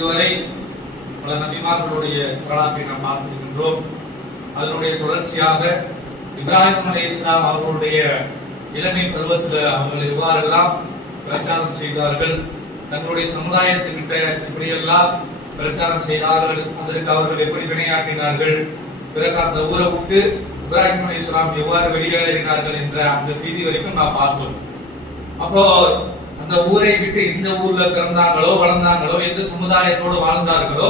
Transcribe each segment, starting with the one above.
இதுவரை பல நபிமார்களுடைய வரலாற்றை நாம் பார்த்திருக்கின்றோம். அதனுடைய தொடர்ச்சியாக இப்ராஹிம் அலைஹிஸ்ஸலாம் அவர்களுடைய இளமை பருவத்தில் அவர்கள் எவ்வாறெல்லாம் பிரச்சாரம் செய்தார்கள், தங்களுடைய சமுதாயத்துக்கிட்ட இப்படியெல்லாம் பிரச்சாரம் செய்தார்கள், அதற்கு அவர்கள் எப்படி வினையாற்றினார்கள், பிறகு அந்த ஊரை விட்டு இப்ராஹிம் அலைஹிஸ்ஸலாம் எவ்வாறு வெளியேறினார்கள் என்ற அந்த செய்தி வரைக்கும் நாம் பார்த்தோம். அப்போ அந்த ஊரை விட்டு இந்த ஊர்ல பிறந்தாங்களோ வளர்ந்தாங்களோ எந்த சமுதாயத்தோடு வாழ்ந்தார்களோ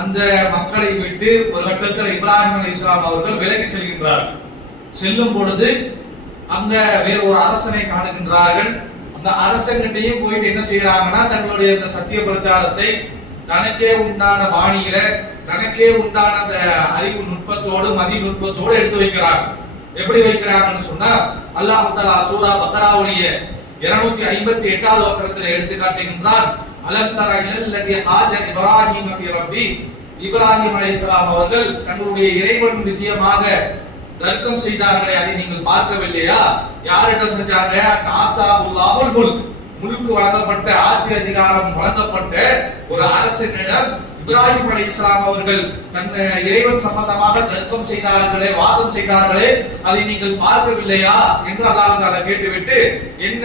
அந்த மக்களை விட்டு ஒரு கட்டத்தில் இப்ராஹிம் அலைஹிஸ்ஸலாம் அவர்கள் விலகி செல்கின்றார்கள். செல்லும் பொழுது அங்க வேறு ஒரு அரசனை காணுகின்றார்கள். அந்த அரசங்கிட்டையும் போயிட்டு என்ன செய்யறாங்கன்னா, தங்களுடைய அந்த சத்திய பிரச்சாரத்தை தனக்கே உண்டான பாணியில தனக்கே உண்டான அந்த அறிவு நுட்பத்தோடு மதி நுட்பத்தோடு எடுத்து வைக்கிறாங்க. எப்படி வைக்கிறாங்கன்னு சொன்னா, அல்லாஹ் தஆலா சூரா பக்ராவுடைய 258வது வசனத்தில் எடுத்து காட்டுகின்றான். அலம் தர இலல்லதி ஹாஜ இப்ராஹிம் ஃபி ரப்பி, இப்ராஹிம் அலைஹிஸ்ஸலாம் அவர்கள் தங்களுடைய இறைவன் விஷயமாக தர்க்கம் செய்தார்களே, அதை நீங்கள் பார்க்கவில்லையா? யார்கிட்ட செஞ்சாங்க? ஆத்தாஹுல்லாஹுல் முல்க், முல்க் வழங்கப்பட்ட ஆட்சி அதிகாரம் வழங்கப்பட்ட ஒரு அரசனிடம் இப்ராஹிம் அலைஹிஸ்ஸலாம் அவர்கள் தன் இறைவன் சம்பந்தமாக தர்க்கம் செய்தார்களே, வாதம் செய்தார்களே, அதை நீங்கள் பார்க்கவில்லையா என்று அல்லாஹ் தஆலா கேட்டுவிட்டு என்ன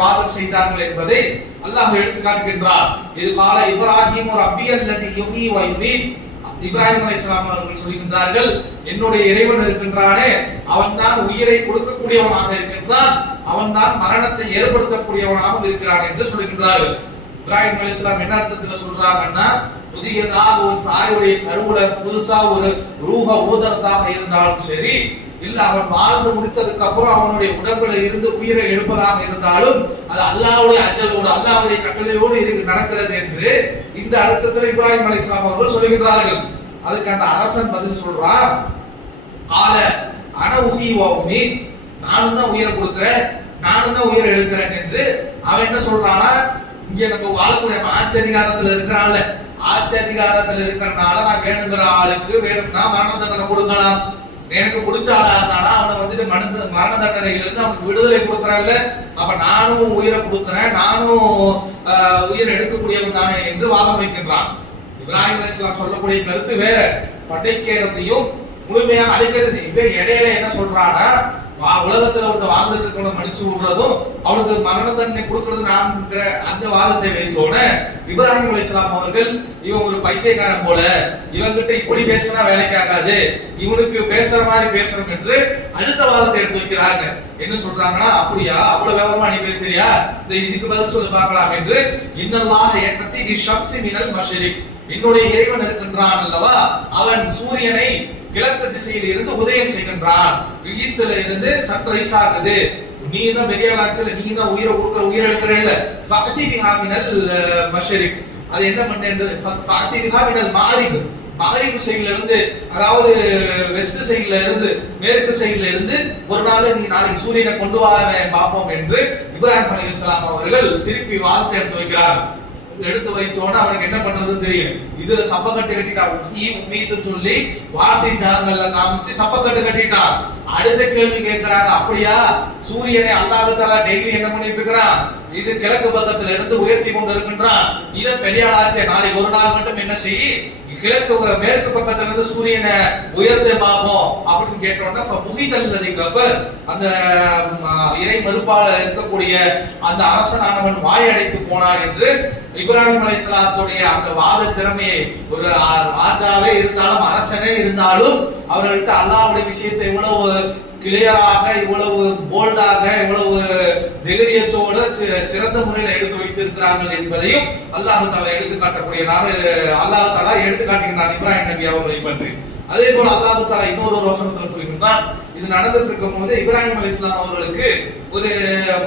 வாதம் செய்தார்கள் என்பதை அல்லாஹ் எடுத்து காட்டுகின்றார். இது கால இப்ராஹிம் ரப்பி அல்லதி யுஹ்யி வ யுமீத், இப்ராஹிம் அலைஹிஸ்ஸலாம் அவர்கள் சொல்கின்றார்கள், என்னுடைய இறைவன் இருக்கின்றானே அவன்தான் உயிரை கொடுக்கக்கூடியவனாக இருக்கின்றான், அவன்தான் மரணத்தை ஏற்படுத்தக்கூடியவனாகவும் இருக்கிறான் என்று சொல்கின்றார்கள். இப்ராஹிம் அலைஹிஸ்ஸலாம் என்ன அர்த்தத்தில் சொல்றாங்கன்னா, புதியதாக ஒரு தாயுடைய கருவுல புதுசா ஒரு ரூஹ ஊதறதாக இருந்தாலும் சரி, இல்ல அவன் வாழ்ந்து முடித்ததுக்கு அப்புறம் அவனுடைய உடம்புல இருந்து உயிரை எடுப்பதாக இருந்தாலும் அது அல்லாஹ்வுடைய அஜலோடு அல்லாஹ்வுடைய கட்டளையோடு நடக்கிறது என்று இந்த அர்த்தத்தில் இப்ராஹிம் அலைஹிஸ்ஸலாம் அவர்கள் சொல்லுகின்றார்கள். அதுக்கு அந்த அரசன் பதில் சொல்றான், கால அன உஹி வ உமீத், நானும் தான் உயிரை கொடுக்கிறேன், நானும் தான் உயிரை எடுக்கிறேன் என்று அவன் என்ன சொல்றானா, இங்க நம்ம வாழக்கூடிய ஆட்சி அதிகாரத்தில் இருக்கிறான்ல, ஆட்சி அதிகாரத்தில் இருக்கிறனால நான் வேணுங்கிற ஆளுக்கு வேணும்னா மரண தண்டனை கொடுக்கலாம், எனக்கு பிடிச்ச ஆளா இருந்தானா அவனை வந்துட்டு மரண தண்டனையிலிருந்து அவனுக்கு விடுதலை கொடுக்கறேன்ல, அப்ப நானும் உயிரை கொடுக்கிறேன், நானும் உயிரை எடுக்கக்கூடியவன் தானே என்று வாதம் வைக்கின்றான். இப்ராஹிம் அலைஹிஸ்ஸலாம் சொல்லக்கூடிய கருத்து வேற, படைக்கிறதையும் முழுமையாக அழிக்கிறது. இவன் இடையில என்ன சொல்றானா, உலகத்துல ஒருத்த வாழ்ந்துட்டு இருக்கவனை மன்னிச்சு விடுறதும் அவனுக்கு மரண தண்டனை கொடுக்கறது நான் அந்த வாதத்தை வைத்தோட இப்ராஹிம் அலைஹிஸ்ஸலாம் அவர்கள் இவன் ஒரு பைத்தியக்காரன் போல, இவன்கிட்ட இப்படி பேசினா வேலைக்கு ஆகாது, இவனுக்கு பேசுற மாதிரி பேசணும் என்று அடுத்த வாதத்தை எடுத்து வைக்கிறாங்க. என்ன சொல்றாங்கன்னா, அப்படியா, அவ்வளவு விவரமா நீ பேசுறியா, இதுக்கு பதில் சொல்லி பார்க்கலாம் என்று. இன்னல்லாஹ யக்தி பிஷம்ஸி மினல் மஷ்ரிக், என்னுடைய இறைவன் இருக்கின்றான் அல்லவா, அவன் சூரியனை கிழக்கு திசையில் இருந்து உதயம் செய்கின்றான், ஈஸ்ட்ல இருந்து சன்ரைஸ் ஆகுது, நீ தான் பெரிய ஆட்சியில நீ தான் உயிரை கொடுக்குற உயிரை எடுக்கிறேன்ல, ஃபஅதி பிஹா மினல் மஷ்ரிக், அது என்ன பண்ணேன், ஃபஅதி பிஹா மினல் மஅரிப், மகரிப் சைடுல இருந்து, அதாவது வெஸ்ட் சைடுல இருந்து மேற்கு சைடுல இருந்து ஒரு நாள் நீ நாளைக்கு சூரியனை கொண்டு வா பார்ப்போம் என்று இப்ராஹிம் அலைஹிஸ்ஸலாம் அவர்கள் திருப்பி வாதத்தை எடுத்து வைக்கிறார். எடுத்து வைத்தோன்னு அவனுக்கு என்ன பண்றதுன்னு தெரியும். இதுல சப்பக்கட்டு கட்டிட்டான் சொல்லி வார்த்தை ஜாலங்கள்ல காமிச்சு சப்பக்கட்டு கட்டிட்டான். அடுத்த கேள்வி கேட்கிறாங்க, அப்படியா, சூரியனை அல்லாஹ் தஆலா டெய்லி என்ன பண்ணிட்டு இருக்கிறான், இது கிழக்கு பக்கத்துல இருந்து உயர்த்தி கொண்டு இருக்கின்றான், இத பெரிய ஆளாச்சே, நாளைக்கு ஒரு நாள் மட்டும் என்ன செய்யி கிழக்கு மேற்கு பக்கத்துல இருந்து சூரியனை உயர்த்தி பார்ப்போம் அப்படின்னு கேட்டோம்னா, அந்த இறை மறுப்பால இருக்கக்கூடிய அந்த அரசனானவன் வாயடைத்து போனான் என்று இப்ராஹிம் அலைஹிஸ்ஸலாத்துடைய அந்த வாத திறமையை, ஒரு ராஜாவே இருந்தாலும் அரசனே இருந்தாலும் அவர்கள்ட்ட அல்லாஹ்வுடைய விஷயத்தை இவ்வளவு கிளியராக, இவ்வளவு போல்டாக, இவ்வளவு தைரியத்தோட சிறந்த முறையில் எடுத்து வைத்திருக்கிறார்கள் என்பதையும் அல்லாஹ் தஆலா எடுத்து காட்டக்கூடிய அல்லாஹ் தஆலா எடுத்து காட்டுகின்றான் இப்ராஹிம் நபி அவர்களை பற்றி. அதே போல அல்லாஹ் தஆலா இன்னொரு வசனத்துல சொல்கின்றான், இது நடந்துட்டு இருக்கும் போது இப்ராஹிம் அலைஹிஸ்ஸலாம் அவர்களுக்கு ஒரு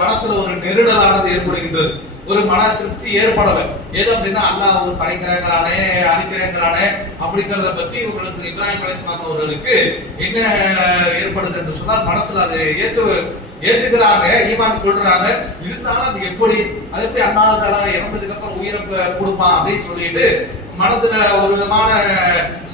மனசுல ஒரு நெருடலானது ஏற்படுகின்றது, ஒரு மன திருப்தி ஏற்படலை. ஏதோ அப்படின்னா அல்லாஹ் ஒரு படைக்கிறேங்கிறானே அழிக்கிறேங்கிறானே அப்படிங்கிறத பத்தி இவங்களுக்கு இப்ராஹிம் அலைஹிஸ்ஸலாம் அவர்களுக்கு என்ன ஏற்படுது என்று சொன்னால், மனசுல அதை ஏத்துக்கிறாங்க, ஈமான் கொள்றாங்க, இருந்தாலும் அது எப்படி அல்லாஹ் தஆலா இறந்ததுக்கு அப்புறம் உயிரை கொடுப்பான் அப்படின்னு சொல்லிட்டு மனதுல ஒரு விதமான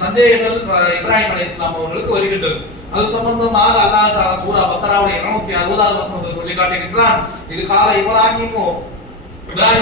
சந்தேகங்கள் இப்ராஹிம் அலைஹிஸ்ஸலாம் அவர்களுக்கு வருகின்றது. அது சம்பந்தமாக அல்லாஹ் தஆலா சூரா பக்ராவுடைய 260வது வசனத்தில் சொல்லி காட்டுகின்றான், இது கால இப்ராஹிம்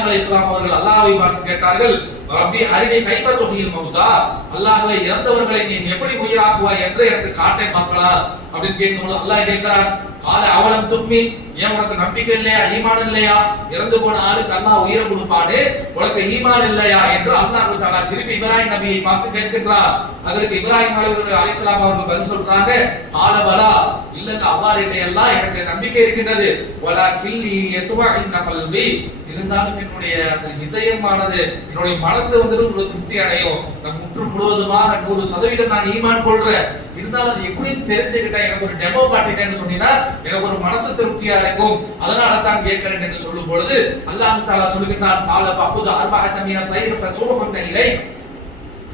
அலைஹிஸ்ஸலாம் அவர்கள் அல்லாஹ்வை பார்த்து கேட்டார்கள், ரப்பி அரினி கைஃப துஹில் மௌதா, அல்லாஹ்வே இறந்தவர்களை நீ எப்படி உயிராக்குவாய் என்று எனக்கு காட்டை பார்க்கலாம் அப்படின்னு கேட்கும்போது அல்லாஹ் கேட்கிறான், கால அவலம் தும்மின், ஏன் உனக்கு நம்பிக்கை இல்லையா, ஈமான் இல்லையா, இறந்து போன ஆளுக்கு அல்லாஹ் உயிரை கொடுப்பாடு, உனக்கு ஈமான் இல்லையா என்று அல்லாஹ் தஆலா திருப்பி இப்ராஹிம் நபியை பார்த்து கேட்கின்றார். அதற்கு இப்ராஹிம் அலைஹிஸ்ஸலாம் அவர்கள் பதில் சொல்றாங்க, கால பலா, இல்ல அவ்வாறு இல்லையெல்லாம் எனக்கு நம்பிக்கை இருக்கின்றது, வலா கில்லி யத்வஇன்ன கல்பி, இருந்தாலும் என்னுடைய அந்த இதயமானது, என்னுடைய மனசு வந்துட்டு ஒரு திருப்தி அடையும், நான் முற்று முழுவதுமாக 100% நான் ஈமான் கொள்றேன், இருந்தாலும் அது எப்படி தெரிஞ்சுக்கிட்டேன், எனக்கு ஒரு டெமோ காட்டிட்டேன்னு சொன்னீங்கன்னா எனக்கு ஒரு மனசு திருப்தியா இருக்கும், அதனால தான் கேட்கிறேன் என்று சொல்லும் பொழுது அல்லாஹ் தஆலா சொல்லுகிறான், கால ஃபகுது அர்பஅத மின தைர் ஃபஸூஹுன்ன இலைக்.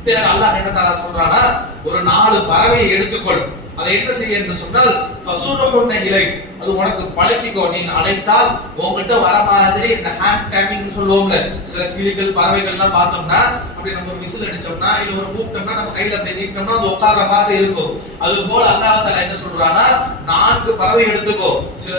பிறகு அல்லாஹ் என்ன தஆலா சொல்றானா, ஒரு 4 பறவையை எடுத்துக்கொள், அதை என்ன செய்ய என்று சொன்னால் ஃபஸூஹுன்ன இலைக், அது உனக்கு பழக்கிக்கோ, நீ அழைத்தால் உங்ககிட்ட வர மாதிரி. இந்த ஹேண்ட் டேப்பிங் சொல்லுவோம்ல, சில கிளிகள் பறவைகள் எல்லாம் பார்த்தோம்னா அப்படி நம்ம ஒரு விசில் அடிச்சோம்னா இல்ல ஒரு கூப்பிட்டோம்னா நம்ம கையில அப்படி நீட்டோம்னா அது உட்கார்ற மாதிரி இருக்கும். அது போல அல்லாஹ் தஆலா என்ன சொல்றானா, 4 பறவை எடுத்துக்கோ. சில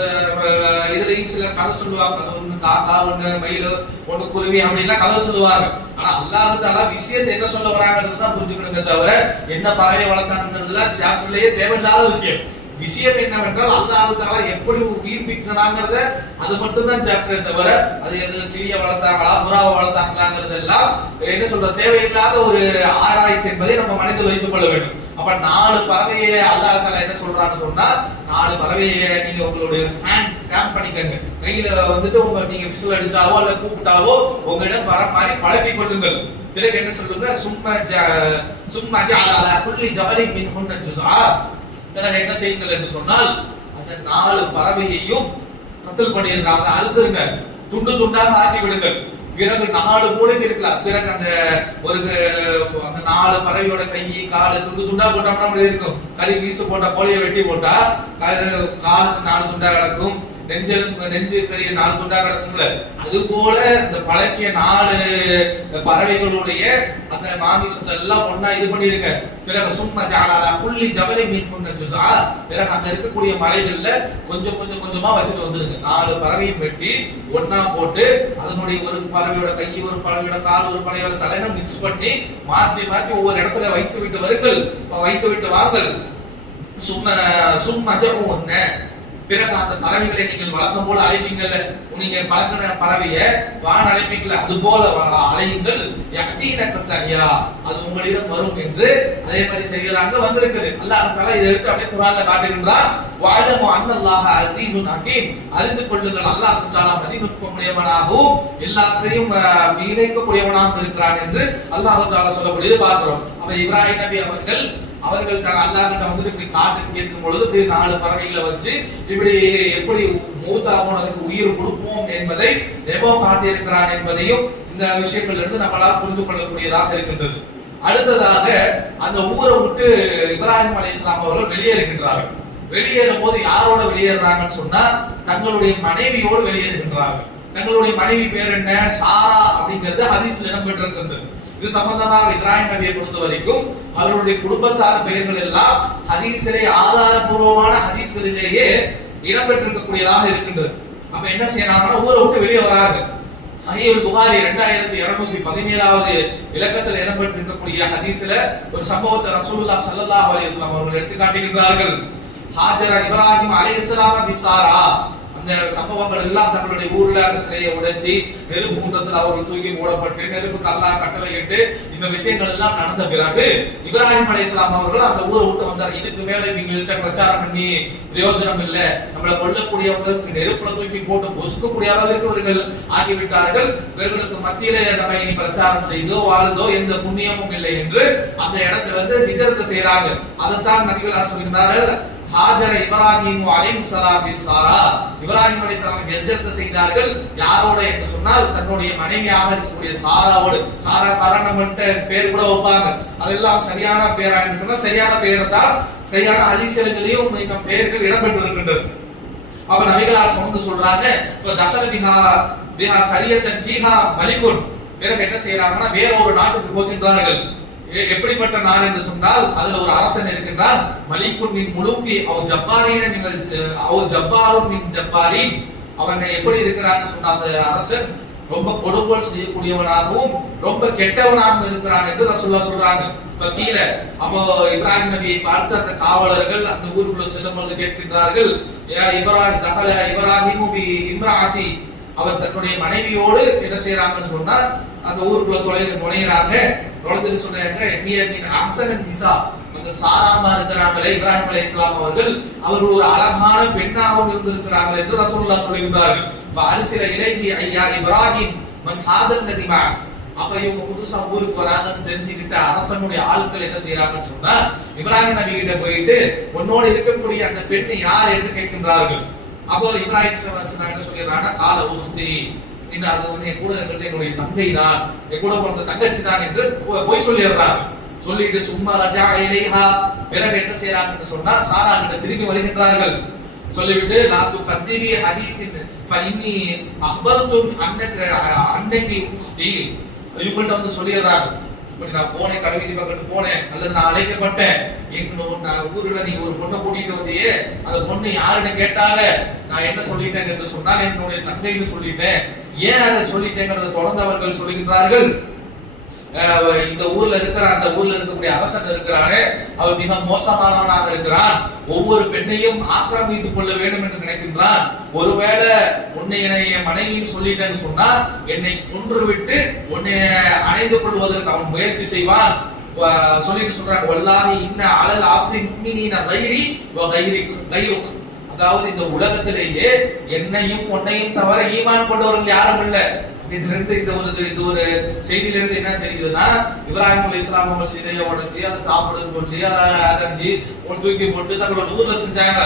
இதுலயும் சில கதை சொல்லுவாங்க, ஒன்னு காக்கா, ஒன்னு மயில், ஒன்னு குருவி அப்படின்னா கதை சொல்லுவாங்க. ஆனா அல்லாஹ் தஆலா விஷயத்தை என்ன சொல்ல வராங்கிறது தான் புரிஞ்சுக்கணுங்க, தவிர என்ன பறவை வளர்த்தாங்கிறதுல சாப்டர்லயே தேவையில்லாத விஷயம். விஷயம் என்னவென்றால் அல்லாஹ் தஆலா எப்படி உயிர்ப்பிக்கிறாங்கிறத அது மட்டும் தான் சாப்டரே தவிர அது எது கிளியை வளர்த்தாங்களா புறாவை வளர்த்தாங்களாங்கிறது எல்லாம் என்ன சொல்ற தேவையில்லாத ஒரு ஆராய்ச்சி என்பதை நம்ம மனதில் வைத்துக் கொள்ள வேண்டும். அப்ப 4 பறவையை அல்லாஹ் தஆலா என்ன சொல்றான்னு சொன்னா, 4 பறவையை நீங்க உங்களுடைய ஹேண்ட் கேம் பண்ணிக்கங்க, கையில வந்துட்டு உங்க நீங்க விசில் அடிச்சாவோ அல்ல கூப்பிட்டாவோ உங்களிடம் வர மாதிரி பழக்கி கொள்ளுங்கள். பிறகு என்ன சொல்லுங்க, சும்மா ஜஅல குல்லி ஜபலின் மின்ஹுன்ன ஜுஸா, பிறகு என்ன செய்யுங்கள் என்று சொன்னால் அந்த 4 பறவையையும் கத்தல் பண்ணியிருக்காங்க, அறுத்துருங்க, துண்டு துண்டாக ஆக்கி விடுங்கள். பிறகு 4 மூளைக்கு இருக்கலாம், பிறகு அந்த 4 பறவையோட கை காலு துண்டு துண்டா போட்டோம்னா இருக்கும், கறி பீசு போட்டா கோழியை வெட்டி போட்டா காலுக்கு 4 துண்டா கிடக்கும், நெஞ்சு கறி 4 துண்டா கிடக்கும்ல, அது போல இந்த பழக்கிய 4 பறவைகளுடைய அந்த மாமிசத்தை எல்லாம் ஒண்ணா இது பண்ணிருங்க. பிறகு சும்மா ஜஅலா குல்லி ஜபலின் மின்ஹுன்ன ஜுஸா, பிறகு அங்க இருக்கக்கூடிய மலைகள்ல கொஞ்சம் கொஞ்சமா வச்சுட்டு வந்துருங்க. 4 பறவையும் வெட்டி ஒண்ணா போட்டு அதனுடைய ஒரு பறவையோட கை, ஒரு பறவையோட கால், ஒரு பறவையோட தலையை மிக்ஸ் பண்ணி மாற்றி மாற்றி ஒவ்வொரு இடத்துல வைத்து விட்டு வருங்கள், வைத்து விட்டு வாங்கள். சும்மா ஜஅூன்ன, பிறகு அந்த பறவைகளை நீங்கள் வழக்கம் போல அழைப்பீங்கல்ல, நீங்க பழக்கின பறவைய வான் அழைப்பீங்கல்ல, அது போல அழையுங்கள். யக்தீனக சரியா, அது உங்களிடம் வரும் என்று அதே மாதிரி செய்யறாங்க, வந்திருக்குது. அல்லாஹ் தஆலா இதை எடுத்து அப்படியே குர்ஆன்ல காட்டுகின்றான். வஅலமு அன்னல்லாஹ அஸீஸுன் ஹகீம், அறிந்து கொள்ளுங்கள் அல்லாஹ் தஆலா மதிநுட்பமுடையவனாகவும் எல்லாத்தையும் மீளைக்கக்கூடியவனாகவும் இருக்கிறான் என்று அல்லாஹ் தஆலா சொல்லக்கூடியது பார்க்கிறோம். அப்ப இப்ராஹிம் நபி அவர்கள் அல்லாஹ் கிட்ட வந்துட்டு இப்படி காட்டுன்னு கேட்கும் பொழுது இப்படி 4 பறவைகளை வச்சு இப்படி எப்படி மூத்தாவுனதுக்கு உயிர் கொடுப்போம் என்பதை நெபோ காட்டி இருக்கிறான் என்பதையும் இந்த விஷயங்கள் இருந்து நம்மளால் புரிந்து கொள்ளக்கூடியதாக இருக்கின்றது. அடுத்ததாக அந்த ஊரை விட்டு இப்ராஹிம் அலைஹிஸ்ஸலாம் அவர்கள் வெளியேறுகின்றார்கள். வெளியேறும் போது யாரோட வெளியேறாங்கன்னு சொன்னா தங்களுடைய மனைவியோடு வெளியேறுகின்றார்கள். தங்களுடைய மனைவி பேர் என்ன, சாரா அப்படிங்கிறது ஹதீஸ்ல இடம்பெற்றிருக்கின்றது. இது சம்பந்தமாக இப்ராஹிம் நபியை பொறுத்த வரைக்கும் அவர்களுடைய குடும்பத்தார் பெயர்கள் எல்லாம் ஹதீஸிலே ஆதாரபூர்வமான ஹதீஸ்களிலேயே இடம்பெற்றிருக்கக்கூடியதாக இருக்கின்றது. அப்ப என்ன செய்யறாங்கன்னா ஊரை விட்டு வெளியே வராங்க. சஹீஹுல் புகாரி 2217வது இலக்கத்தில் இடம்பெற்றிருக்கக்கூடிய ஹதீஸ்ல ஒரு சம்பவத்தை ரசூலுல்லாஹ் ஸல்லல்லாஹு அலைஹி வஸல்லம் அவர்கள் எடுத்து காட்டுகின்றார்கள். ஹாஜரா இப்ராஹிம் அலைஹிஸ்ஸலாம் பிஸாரா, அந்த சம்பவங்கள் எல்லாம் தங்களுடைய ஊர்ல அந்த சிலையை உடைச்சி நெருப்பு குண்டத்தில் அவர்கள் தூக்கி மூடப்பட்டு நெருப்புக்கு அல்லாஹ் கட்டளையிட்டு இந்த விஷயங்கள் எல்லாம் நடந்த பிறகு இப்ராஹிம் அலைஹிஸ்ஸலாம் அவர்கள் அந்த ஊரை விட்டு வந்தார். இதுக்கு மேல இவங்கள்ட்ட பிரச்சாரம் பண்ணி பிரயோஜனம் இல்லை, நம்மளை கொல்லக்கூடியவங்களுக்கு நெருப்புல தூக்கி போட்டு பொசுக்கக்கூடிய அளவிற்கு இவர்கள் ஆகிவிட்டார்கள், இவர்களுக்கு மத்தியிலே நம்ம இனி பிரச்சாரம் செய்தோ வாழ்ந்தோ எந்த புண்ணியமும் இல்லை என்று அந்த இடத்துல இருந்து ஹிஜ்ரத் செய்யறாங்க. அதைத்தான் நபிகள் சொல்கிறார்கள், ஹாஜர இப்ராஹிம் அலைஹிஸ்ஸலாம் பிஸாரா, இப்ராஹிம் அலைஹிஸ்ஸலாம் ஹிஜ்ரத் செய்தார்கள். யாரோட என்று சொன்னால் தன்னுடைய மனைவியாக இருக்கக்கூடிய சாராவோடு. சாரா நம்மகிட்ட பேர் கூட வைப்பாங்க, அதெல்லாம் சரியான பேரா என்று சொன்னால் சரியான பெயரை தான் சரியான ஹதீஸ்களிலும் இந்த பெயர்கள் இடம்பெற்று இருக்கின்றது. அப்ப நபிகளார் சொன்னது சொல்றாங்க, தஹல பிஹா கரியத்தன் ஃபீஹா மலிகுன், பிறகு என்ன செய்யறாங்கன்னா வேற ஒரு நாட்டுக்கு போகின்றார்கள். எப்படிப்பட்ட நாடு என்று சொன்னால் அதுல ஒரு அரசன் இருக்கின்றான், மலிகுன் மின் முலூகி அவ் ஜப்பாரீன அவ் ஜப்பாருன் மின் ஜப்பாரீன். அவன் எப்படி இருக்கிறான்னு சொன்ன அந்த அரசன் ரொம்ப கொடுங்கோல் செய்யக்கூடியவனாகவும் ரொம்ப கெட்டவனாகவும் இருக்கிறான் என்று ரசூலுல்லாஹ் சொல்றாங்க. கீழ அப்போ இப்ராஹிம் நபியை பார்த்து அந்த காவலர்கள் அந்த ஊருக்குள்ள செல்லும் பொழுது கேட்கின்றார்கள், இப்ராஹிம் தகல இப்ராஹிமு பி இம்ராஅதி, அவர் தன்னுடைய மனைவியோடு என்ன செய்யறாங்கன்னு சொன்னா அந்த ஊருக்குள்ள நுழையிறாங்க. நுழைஞ்சிட்டு சொன்னாங்க, அஹ்சனன் நிசா, அந்த சாராமா இருக்கிறாங்களே இப்ராஹிம் அலைஹிஸ்ஸலாம் அவர்கள் ஒரு அழகான பெண்ணாகவும் இருந்திருக்கிறார்கள் என்று ரசூலுல்லாஹ் சொல்லுகிறார்கள். ஃபஅர்ஸில இலைஹி ஐயா இப்ராஹிம் மன் ஹாதல் நதிமா. அப்ப இவங்க புதுசா ஊருக்கு வராங்கன்னு தெரிஞ்சுக்கிட்ட அரசனுடைய ஆட்கள் என்ன செய்யறாங்கன்னு சொன்னா இப்ராஹிம் நபி கிட்ட போயிட்டு உன்னோடு இருக்கக்கூடிய அந்த பெண் யார் என்று கேட்கின்றார்கள். அப்போ இப்ராஹிம் என்ன சொல்லிடுறாங்கன்னா, கால உஹ்தி, இன்னும் அது என் கூட இருக்கிறது என்னுடைய தங்கை தான், என் கூட பிறந்த தங்கச்சி தான் என்று போய் சொல்லிடுறாங்க. சொல்லிட்டு சும்மா ரஜா இலைஹா, பிறகு என்ன செய்யறாங்கன்னு சொன்னா சாரா கிட்ட திரும்பி வருகின்றார்கள். சொல்லிவிட்டு லாத்து கத்திபி ஹதீஸின் ஃபஇன்னி அக்பர்தும் அன்னகி உக்தி, இவங்கள்ட்ட வந்து சொல்லிடுறாங்க, இப்படி நான் போனேன், கடைவீதி பக்கத்து போனேன், அல்லது நான் அழைக்கப்பட்டேன், நான் ஊர்ல நீ ஒரு பொண்ணை கூட்டிட்டு வந்தியே, அந்த பொண்ணு யாருன்னு கேட்டாங்க, நான் என்ன சொல்லிட்டேன் என்று சொன்னால் என்னுடைய தங்கைன்னு சொல்லிட்டேன். ஏன் அதை சொல்லிட்டேங்கிறத தொடர்ந்து அவர்கள் சொல்லுகின்றார்கள், இந்த ஊர்ல இருக்கிற அந்த ஊர்ல இருக்கக்கூடிய அரசன் இருக்கிறானே அவர் மிக மோசமானவனாக இருக்கிறான், ஒவ்வொரு பெண்ணையும் ஆக்கிரமித்துக் கொள்ள வேண்டும் என்று நினைக்கின்றான், ஒருவேளை உன்னை என் மனைவின்னு சொல்லிட்டேன்னு சொன்னா என்னை கொன்று விட்டு உன்னை அணைந்து கொள்வதற்கு அவன் முயற்சி செய்வான். சொல்லிட்டு சொல்றாங்க, வல்லாஹி இன்ன அலல் ஆப்தி முஃமினீன கைரி வ கைருக், அதாவது இந்த உலகத்திலேயே என்னையும் உன்னையும் தவிர ஈமான் கொண்டவர்கள் யாரும் இல்லை. இதுல இருந்து இந்த ஒரு செய்தியில இருந்து என்ன தெரியுதுன்னா, இப்ராஹிம் அலைஹிஸ்ஸலாம் அவங்க சிதையை உடைச்சி அதை சாப்பிடுன்னு சொல்லி அதை அரைஞ்சி தூக்கி போட்டு தங்களோட ஊர்ல செஞ்சாங்க,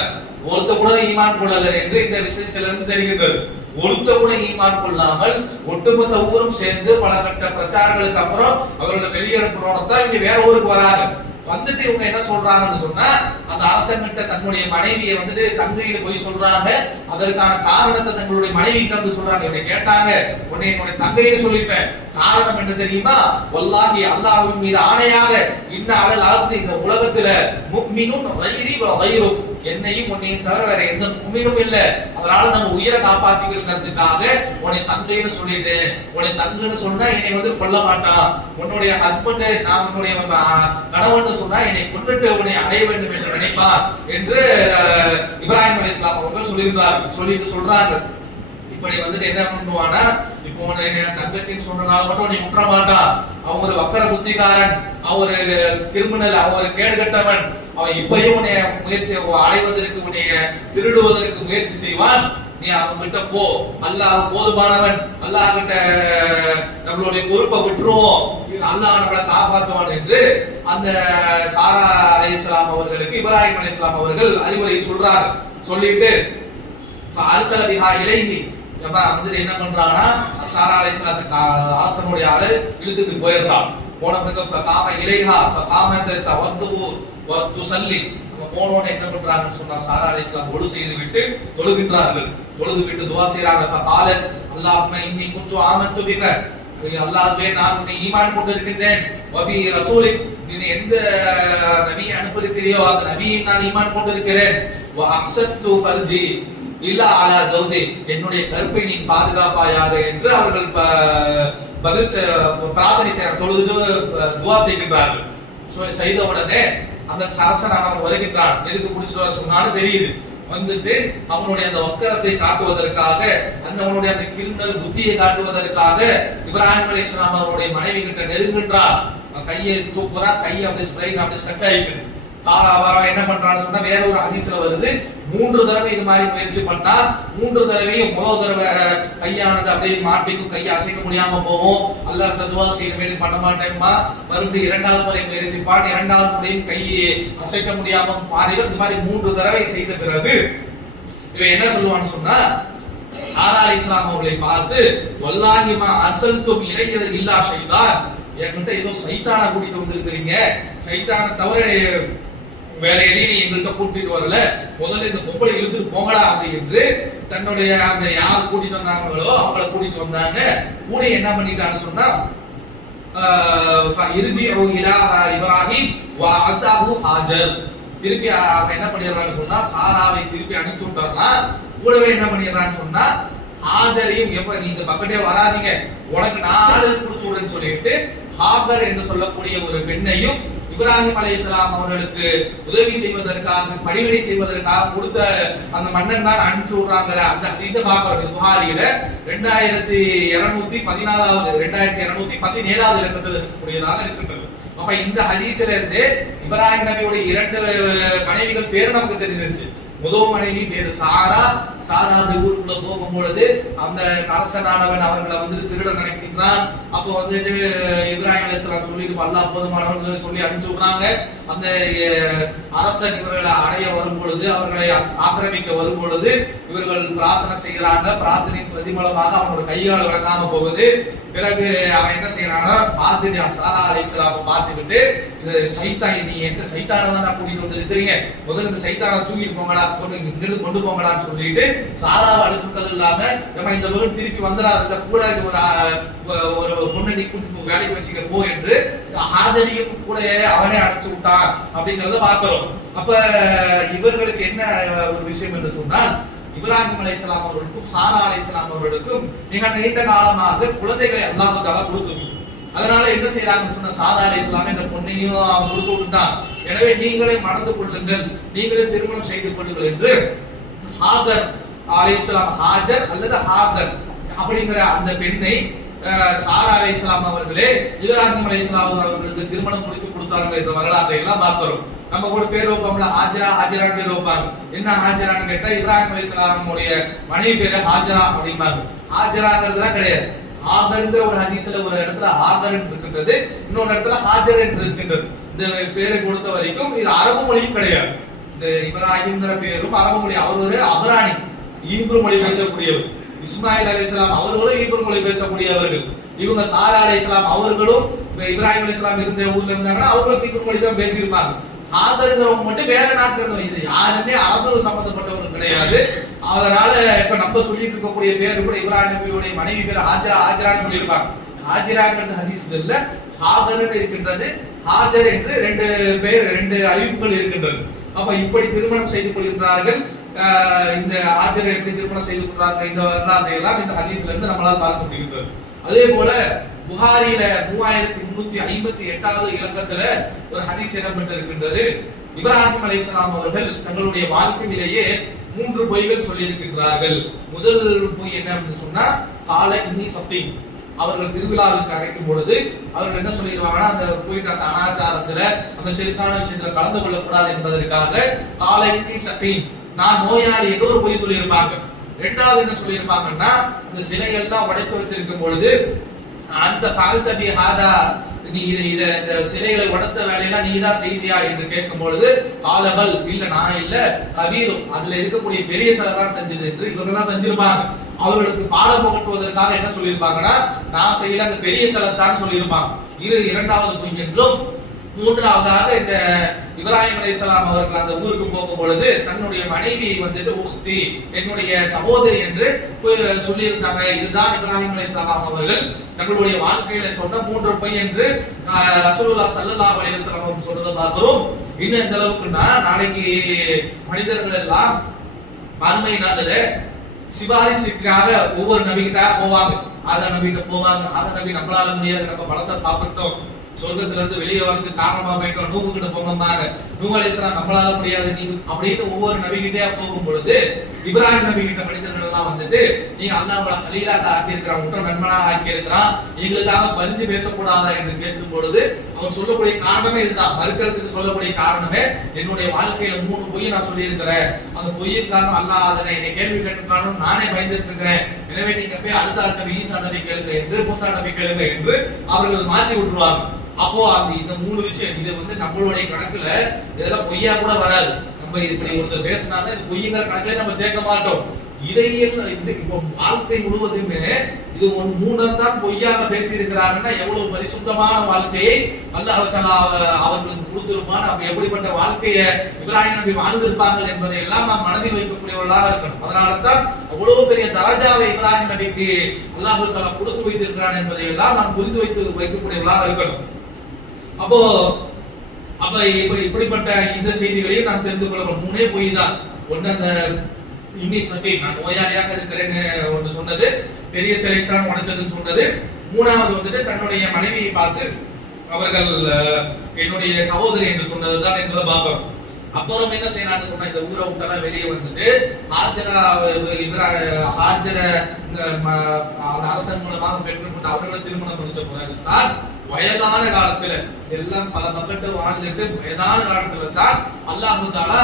ஒருத்த கூட ஈமான் கொள்ளல என்று இந்த விஷயத்துல இருந்து தெரிகின்றது. ஒருத்த கூட ஈமான் கொள்ளாமல் ஒட்டுமொத்த ஊரும் சேர்ந்து பல கட்ட பிரச்சாரங்களுக்கு அப்புறம் அவர்களை வெளியேறப்படணும் தான் இங்க வேற ஊருக்கு வராங்க. வந்துட்டு இவங்க என்ன சொல்றாங்கன்னு சொன்னா, அந்த அரசன்கிட்ட தன்னுடைய மனைவியை வந்துட்டு தங்கையில போய் சொல்றாங்க, அதற்கான காரணத்தை தங்களுடைய மனைவி கிட்ட வந்து சொல்றாங்க. இப்படி கேட்டாங்க, உன்னை என்னுடைய தங்கைன்னு சொல்லிட்டேன், காரணம் என்ன தெரியுமா, வல்லாஹி அல்லாஹ்வின் மீது ஆணையாக இன்ன அலல் ஆர்தி, இந்த உலகத்துல முஃமினுன் கைரி வ கைருக், என்னையும் உன்னையும் தவிர வேற எந்த முஃமினும் இல்ல, அதனால நம்ம உயிரை காப்பாத்திக்கிறதுக்காக உன்னை தங்கைன்னு சொல்லிட்டேன். உன்னை தங்கைன்னு சொன்னா என்னை வந்து கொல்ல மாட்டான், உன்னுடைய ஹஸ்பண்ட் நான் உன்னுடைய கணவன் சொன்னா என்னை கொன்னுட்டு உன்னை அடைய வேண்டும் என்று நினைப்பார் என்று இப்ராஹிம் அலைஹிஸ்ஸலாம் அவர்கள் சொல்லியிருந்தார்கள். சொல்லிட்டு சொல்றாங்க, இப்படி வந்துட்டு என்ன பண்ணுவானா, இப்போ தங்கச்சின்னு சொன்னனால மட்டும் நீ முற்ற மாட்டான், அவன் ஒரு வக்கர புத்திகாரன், அவன் ஒரு கிரிமினல், அவன் ஒரு கேடுகட்டவன், அவன் இப்பயும் உன்னை முயற்சி அடைவதற்கு உன்னை திருடுவதற்கு முயற்சி செய்வான், நீ அவன் கிட்ட போ, அல்லாஹ் போதுமானவன், அல்லாஹ் கிட்ட நம்மளுடைய பொறுப்பை விட்டுருவோம், அல்லாஹ் நம்மளை காப்பாற்றுவான் என்று அந்த சாரா அலைஹிஸ்ஸலாம் அவர்களுக்கு இப்ராஹிம் அலைஹிஸ்ஸலாம் அவர்கள் அறிவுரை சொல்றாங்க. சொல்லிட்டு அர்ஸல பிஹா இலைஹி, வந்துட்டு என்ன பண்றாங்கன்னா சாரா அலைஹிஸ்ஸலாத்து அரசனுடைய ஆளு இழுத்துட்டு போயிடுறான். போன பிறகு காம இலைஹா காமத்தை தவந்து துசல்லி, போனோன்னு என்ன பண்றாங்கன்னு சொன்னா சாரா அலைஹிஸ்ஸலாம் ஒழு செய்து விட்டு தொழுகின்றார்கள். தொழுது விட்டு துஆ செய்றாங்க. ஃபகாலத் அல்லாஹும்ம இன்னி குன்து ஆமன்து பிக, அல்லாஹ்வே நான் உன்னை ஈமான் கொண்டிருக்கின்றேன், வபி ரசூலிக், நீ எந்த நபியை அனுப்பியிருக்கிறியோ அந்த நபியை நான் ஈமான் கொண்டிருக்கிறேன், வ அஹ்சன்து ஃபர்ஜி இல்லா அலா ஜௌஜி, என்னுடைய கற்பை நீ பாதுகாப்பாயாக என்று அவர்கள் பதில் பிரார்த்தனை செய்ய தொழுது துஆ செய்கின்றார்கள். செய்த உடனே அந்த அரசனானவன் வருகின்றான். எதுக்கு பிடிச்சிட்டு வர சொன்னாலும் தெரியுது, வந்துட்டு அவனுடைய அந்த வக்கரத்தை காட்டுவதற்காக, அவனுடைய அந்த கிரிமினல் புத்தியை காட்டுவதற்காக இப்ராஹிம் அலைஹிஸ்ஸலாம் அவருடைய மனைவி கிட்ட நெருங்குன்றான். கையை தூக்குறா, கையை அப்படியே ஸ்ப்ரைட் அப்படியே ஸ்டக் ஆயிக்குது. என்ன பண்றான்னு சொன்னா வேற ஒரு ஹதீஸ்ல வருது, 3 தடவை இது மாதிரி முயற்சி பண்ணா 3 தடவையும் முதல் தடவை கையானது அப்படியே மாட்டிக்கும், கையை அசைக்க முடியாம போகும், அல்லாஹ் துஆ செய்ய வேண்டிய பண்ண மாட்டேன்மா, மறுபடியும் 2வது முறை முயற்சி பண்ணி 2வது முறையும் கையை அசைக்க முடியாம மாறிடும். இது மாதிரி 3 தடவை செய்த பிறகு இவன் என்ன சொல்லுவான்னு சொன்னா, சாரா அலைஹிஸ்ஸலாம் அவர்களை பார்த்து, வல்லாஹி மா அர்சல்தும் இலைய இல்லா ஷைத்தான், என்கிட்ட ஏதோ சைத்தானை கூட்டிட்டு வந்திருக்கிறீங்க, சைத்தானை தவிர வேற எதையும் நீ எங்கள்கிட்ட கூட்டிட்டு வரல, முதல்ல இந்த பொம்பளை இழுத்துட்டு போங்கடா அப்படி என்று தன்னுடைய அந்த யார் கூட்டிட்டு வந்தாங்களோ அவங்கள கூட்டிட்டு வந்தாங்க. கூட என்ன பண்ணிட்டான்னு சொன்னா, இர்ஜிஉ இலா இப்ராஹிம் வ அதாஹு ஹாஜர், திருப்பி அவன் என்ன பண்ணிடுறான்னு சொன்னா சாராவை திருப்பி அனுப்பி விட்டுறான். கூடவே என்ன பண்ணிடுறான்னு சொன்னா ஹாஜரையும் எப்ப நீ இந்த பக்கத்தே வராதீங்க, உனக்கு நான் ஆளுகள் கொடுத்து விடுறேன்னு சொல்லிட்டு ஹாகர் என்று சொல்லக்கூடிய ஒரு பெண்ணையும் இப்ராஹிம் அலைஹிஸ்ஸலாம் அவர்களுக்கு உதவி செய்வதற்காக பணிவிடை செய்வதற்காக கொடுத்த அந்த மன்னன் தான் அனுப்பிச்சு விடுறாங்கிற அந்த ஹதீஸை பார்க்கிறோம். புகாரியில 2214 2217 இலக்கத்தில் இருக்கக்கூடியதாக இருக்கின்றது. அப்ப இந்த ஹதீஸ்ல இருந்து இப்ராஹிம் நபியுடைய 2 மனைவிகள் பேர் நமக்கு தெரிஞ்சிருச்சு. முதல் மனைவி பேரு சாரா. சாரா அப்படி ஊருக்குள்ள போகும்பொழுது அந்த அரசனானவன் அவர்களை வந்து திருட நினைக்கின்றான். அப்போ வந்துட்டு இப்ராஹிம் அலைஹிஸ்ஸலாம் சொல்லிட்டு அல்லாஹ் போதுமானவன் சொல்லி அனுப்பிச்சு விடுறாங்க. அந்த அரசன் இவர்களை அடைய வரும் பொழுது, அவர்களை ஆக்கிரமிக்க வரும் பொழுது இவர்கள் பிரார்த்தனை செய்யறாங்க. பிரார்த்தனையின் பிரதிபலமாக அவனோட கையால் விளக்காம போகுது. பிறகு அவன் என்ன செய்யறான்னா பார்த்துட்டு சாரா அலைஹிஸ்ஸலாமை பார்த்துக்கிட்டு, இது சைத்தான், நீ எந்த சைத்தானை தான் கூட்டிட்டு வந்து இருக்கிறீங்க, முதல்ல இந்த சைத்தானை தூக்கிட்டு போங்கடா, இங்கிருந்து கொண்டு போங்கடான்னு சொல்லிட்டு சாராவை அழைச்சுட்டது இல்லாம நம்ம இந்த வீடு திருப்பி வந்துடாத கூட ஒரு பொண்ணை நீ கூட்டு வேலைக்கு வச்சுக்க போ என்று ஹாஜரியும் கூட அவனே அழைச்சு விட்டான் அப்படிங்கறத பாக்குறோம். அப்ப இவர்களுக்கு என்ன ஒரு விஷயம் என்று சொன்னால், இப்ராஹிம் அலைஹிஸ்ஸலாம் அவர்களுக்கும் சாரா அலைஹிஸ்ஸலாம் அவர்களுக்கும் மிக நீண்ட காலமாக குழந்தைகளை அல்லாஹ் தஆலா கொடுத்துருக்கும். அதனால என்ன செய்யறாங்கன்னு சொன்ன சாரா அலைஹிஸ்ஸலாம் இந்த பொண்ணையும் அவன் கொடுத்து விட்டான். எனவே நீங்களே மணந்து கொள்ளுங்கள், நீங்களே திருமணம் செய்து கொள்ளுங்கள் என்று ஹாகர் அலைஹிஸ்ஸலாம், ஹாஜர் அல்லது ஹாகர் அப்படிங்கிற அந்த பெண்ணை சாரா அலைஹிஸ்ஸலாம் அவர்களே இப்ராஹிம் அலைஹிஸ்ஸலாம் அவர்களுக்கு திருமணம் முடித்து கொடுத்தார்கள் என்ற வரலாற்றை எல்லாம் பார்க்கிறோம். நம்ம கூட பேர் வைப்போம்ல, ஹாஜரா ஹாஜரான்னு பேர் வைப்பாங்க. என்ன ஹாஜரான்னு கேட்டா இப்ராஹிம் அலைஹிஸ்ஸலாமுடைய மனைவி பேரு ஹாஜரா அப்படிம்பாங்க. ஹாஜராங்கிறதுலாம் கிடையாது. ஹாகர்ங்கிற ஒரு ஹதீஸ்ல ஒரு இடத்துல ஹாகர் இருக்கின்றது, இன்னொரு இடத்துல ஹாஜர் என்று இருக்கின்றது. இந்த பேரை கொடுத்த வரைக்கும் இது அரபு மொழியும் கிடையாது. இந்த இப்ராஹிம்ங்கிற பேரும் அரபு மொழி. அவர் ஒரு அபரானி, ஈப்ரு மொழி பேசக்கூடியவர். இஸ்மாயில் அலைஹிஸ்ஸலாம் அவர்களும் ஈப்ரு மொழி பேசக்கூடியவர்கள். இவங்க சாரா அலைஹிஸ்ஸலாம் அவர்களும் இப்ராஹிம் அலைஹிஸ்ஸலாம் இருந்த ஊர்ல இருந்தாங்கன்னா அவங்களும் ஈப்ரு மொழி தான் பேசியிருப்பாங்க. ஹாகர்ங்கிறவங்க மட்டும் வேற நாட்டுல இருந்தவங்க, இது யாருமே அரபு சம்பந்தப்பட்டவர்கள் கிடையாது. அதனால இப்ப நம்ம சொல்லிட்டு இருக்கக்கூடிய பேரு கூட இப்ராஹிம் நபியுடைய மனைவி பேர் ஹாஜரா, ஹாஜரான்னு சொல்லியிருப்பாங்க. ஹாஜராங்கிறது ஹதீஸ்ல இல்ல, ஹாகர் இருக்கின்றது, ஹாஜர் என்று 2 பேர் 2 அறிவிப்புகள் இருக்கின்றது. அப்ப இப்படி திருமணம் செய்து கொள்கின்றார்கள். இந்த ஹாஜரை எப்படி திருமணம் செய்து கொள்றார்கள், இந்த வரலாற்றை எல்லாம் இந்த ஹதீஸ்ல இருந்து நம்மளால் பார்க்க முடிகின்றது. அதே போல புகாரில 3358 இலக்கத்துல ஒரு ஹதீஸ் இடம்பெற்று இருக்கின்றது. இப்ராஹிம் அலைஹிஸ்ஸலாம் அவர்கள் தங்களுடைய வாழ்க்கையிலேயே 3 பொய்கள் சொல்லி இருக்கின்றார்கள். முதல் பொய் என்ன அப்படின்னு சொன்னா, கால இன்னி சப்திங். அவர்கள் திருவிழாவுக்கு அழைக்கும் பொழுது அவர்கள் என்ன சொல்லிடுவாங்கன்னா, அந்த போயிட்டு அந்த அனாச்சாரத்துல அந்த செருக்கான விஷயத்துல கலந்து கொள்ளக்கூடாது என்பதற்காக கால இன்னி சப்திங், நான் நோயாளி என்று ஒரு பொய் சொல்லியிருப்பாங்க. 2வது என்ன சொல்லியிருப்பாங்கன்னா, இந்த சிலைகள்லாம் உடைத்து வச்சிருக்கும் பொழுது அந்த ஃபால்தபி ஹாதா, நீ இந்த சிலைகளை உடைத்த வேலையெல்லாம் நீ தான் செய்தியா என்று கேட்கும் பொழுது காலபல், இல்ல நான் இல்ல, கபீரும், அதுல இருக்கக்கூடிய பெரிய சிலை தான் செஞ்சது என்று இவங்க தான் செஞ்சிருப்பாங்க. அவர்களுக்கு பாடம் புகட்டுவதற்காக என்ன சொல்லியிருப்பாங்கன்னா, நான் செய்யல, அந்த பெரிய சிலை தான் சொல்லியிருப்பாங்க. இது 2வது பொய் என்றும். 3வதாக இந்த இப்ராஹிம் அலைஹிஸ்ஸலாம் அவர்கள் அந்த ஊருக்கு போகும் பொழுது தன்னுடைய மனைவி வந்துட்டு உக்தி, என்னுடைய சகோதரி என்று சொல்லி இருந்தாங்க. இதுதான் இப்ராஹிம் அலைஹிஸ்ஸலாம் அவர்கள் தங்களுடைய வாழ்க்கையில சொன்ன 3 பொய் என்று ரசூலுல்லாஹ் ஸல்லல்லாஹு அலைஹி வஸல்லம் சொல்றத பார்க்கிறோம். இன்னும் எந்த அளவுக்குன்னா, நாளைக்கு மனிதர்கள் எல்லாம் மறுமை நாளில சிபாரிசுக்காக ஒவ்வொரு நபிகிட்ட போவாங்க. ஆதம் நபிகிட்ட போவாங்க. ஆதம் நபி நம்மளால முடியாது, நம்ம பழத்தை சாப்பிட்டோம், சொர்க்கத்துல இருந்து வெளியே வரது காரணமா போயிட்டோம், நூஹு கிட்ட போங்கம்பாங்க. நூஹ் அலைஹிஸ்ஸலாம் நம்மளால முடியாது நீ அப்படின்னு ஒவ்வொரு நபிகிட்டே போகும் பொழுது இப்ராஹிம் நபி கிட்ட மனிதர்கள் எல்லாம் வந்துட்டு, நீங்க அல்லாஹ் உங்களை கலீலாக ஆக்கி இருக்கிறான், உற்ற நண்பனாக ஆக்கி இருக்கிறான், எங்களுக்காக பரிஞ்சு பேசக்கூடாதா என்று கேட்கும் பொழுது அவர் சொல்லக்கூடிய காரணமே இதுதான். மறுக்கிறதுக்கு சொல்லக்கூடிய காரணமே, என்னுடைய வாழ்க்கையில 3 பொய் நான் சொல்லி இருக்கிறேன், அந்த பொய்யின் காரணம் அல்லாஹ் அதனை என்னை கேள்வி கேட்கும் காரணம் நானே பயந்துட்டு இருக்கிறேன், எனவே நீங்க போய் அடுத்த நபி ஈசா நபி கேளுங்க என்று, மூசா நபி கேளுங்க என்று அவர்கள் மாற்றி விட்டுருவாங்க. அப்போ அந்த இந்த 3 விஷயம், இது வந்து நம்மளுடைய கணக்குல இதெல்லாம் பொய்யா கூட வராது. நம்ம இப்படி ஒருத்தர் பேசினாலும் இது பொய்யுங்கிற கணக்குல நம்ம சேர்க்க மாட்டோம். இதையெல்லாம் இது இப்போ வாழ்க்கை முழுவதுமே இது 3 தான் பொய்யாக பேசி இருக்கிறாங்கன்னா எவ்வளவு பரிசுத்தமான வாழ்க்கையை அல்லாஹ் தஆலா அவர்களுக்கு கொடுத்திருப்பான். அப்ப எப்படிப்பட்ட வாழ்க்கையை இப்ராஹிம் நபி வாழ்ந்திருப்பாங்க என்பதை எல்லாம் நாம் மனதில் வைக்கக்கூடியவர்களாக இருக்கணும். அதனால தான் அவ்வளவு பெரிய தரஜாவை இப்ராஹிம் நபிக்கு அல்லாஹ் தஆலா கொடுத்து வைத்திருக்கிறான் என்பதை எல்லாம் நாம் புரிந்து வைக்கக்கூடியவர்களாக இருக்கணும். அப்போ இப்படிப்பட்ட இந்த செய்திகளையும் நாம் தெரிந்து கொள்ளணும். 3 பொய் தான். ஒண்ணு அந்த இன்னி சபி நான் நோயாளியாக இருக்கிறேன்னு ஒன்று சொன்னது, பெரிய சிலைத்தான் உடைச்சதுன்னு சொன்னது. மூணாவது வந்துட்டு தன்னுடைய மனைவியை பார்த்து அவர்கள் என்னுடைய சகோதரி என்று சொன்னதுதான் என்பதை பார்க்கிறோம். அப்புறம் என்ன செய்யறான்னு சொன்னா, இந்த ஊரை விட்டெல்லாம் வெளியே வந்துட்டு ஹாஜர அரசன் மூலமாக பெற்றுக்கொண்டு அவர்களை திருமணம் முடிச்ச பிறகு தான் வயதான காலத்துல எல்லாம் பல பக்கத்து வாழ்ந்துட்டு வயதான காலத்துல தான் அல்லாஹ் தஆலா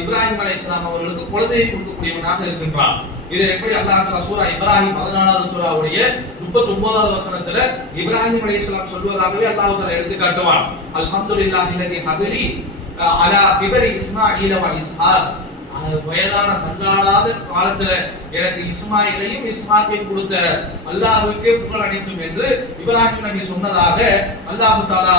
இப்ராஹிம் அலைஹிஸ்ஸலாம் அவர்களுக்கு குழந்தையை கொடுக்கக்கூடியவனாக இருக்கின்றான். இது எப்படி அல்லாஹ் தஆலா சூரா இப்ராஹிம் 14வது சூராவுடைய 39வது வசனத்துல இப்ராஹிம் அலைஹிஸ்ஸலாம் சொல்வதாகவே அல்லாஹ் தஆலா எடுத்து காட்டுவான். அல்ஹம்துலில்லாஹி அல்லதி ஹபலி அலா கிபரி இஸ்மாஈல வ இஸ்ஹாக். வயதான தள்ளாடாத காலத்துல எனக்கு இஸ்மாயிலையும் இஸ்ஹாக்கையும் கொடுத்த அல்லாஹ்வுக்கே புகழ் அனைத்தும் என்று இப்ராஹிம் நபி சொன்னதாக அல்லாஹ் தஆலா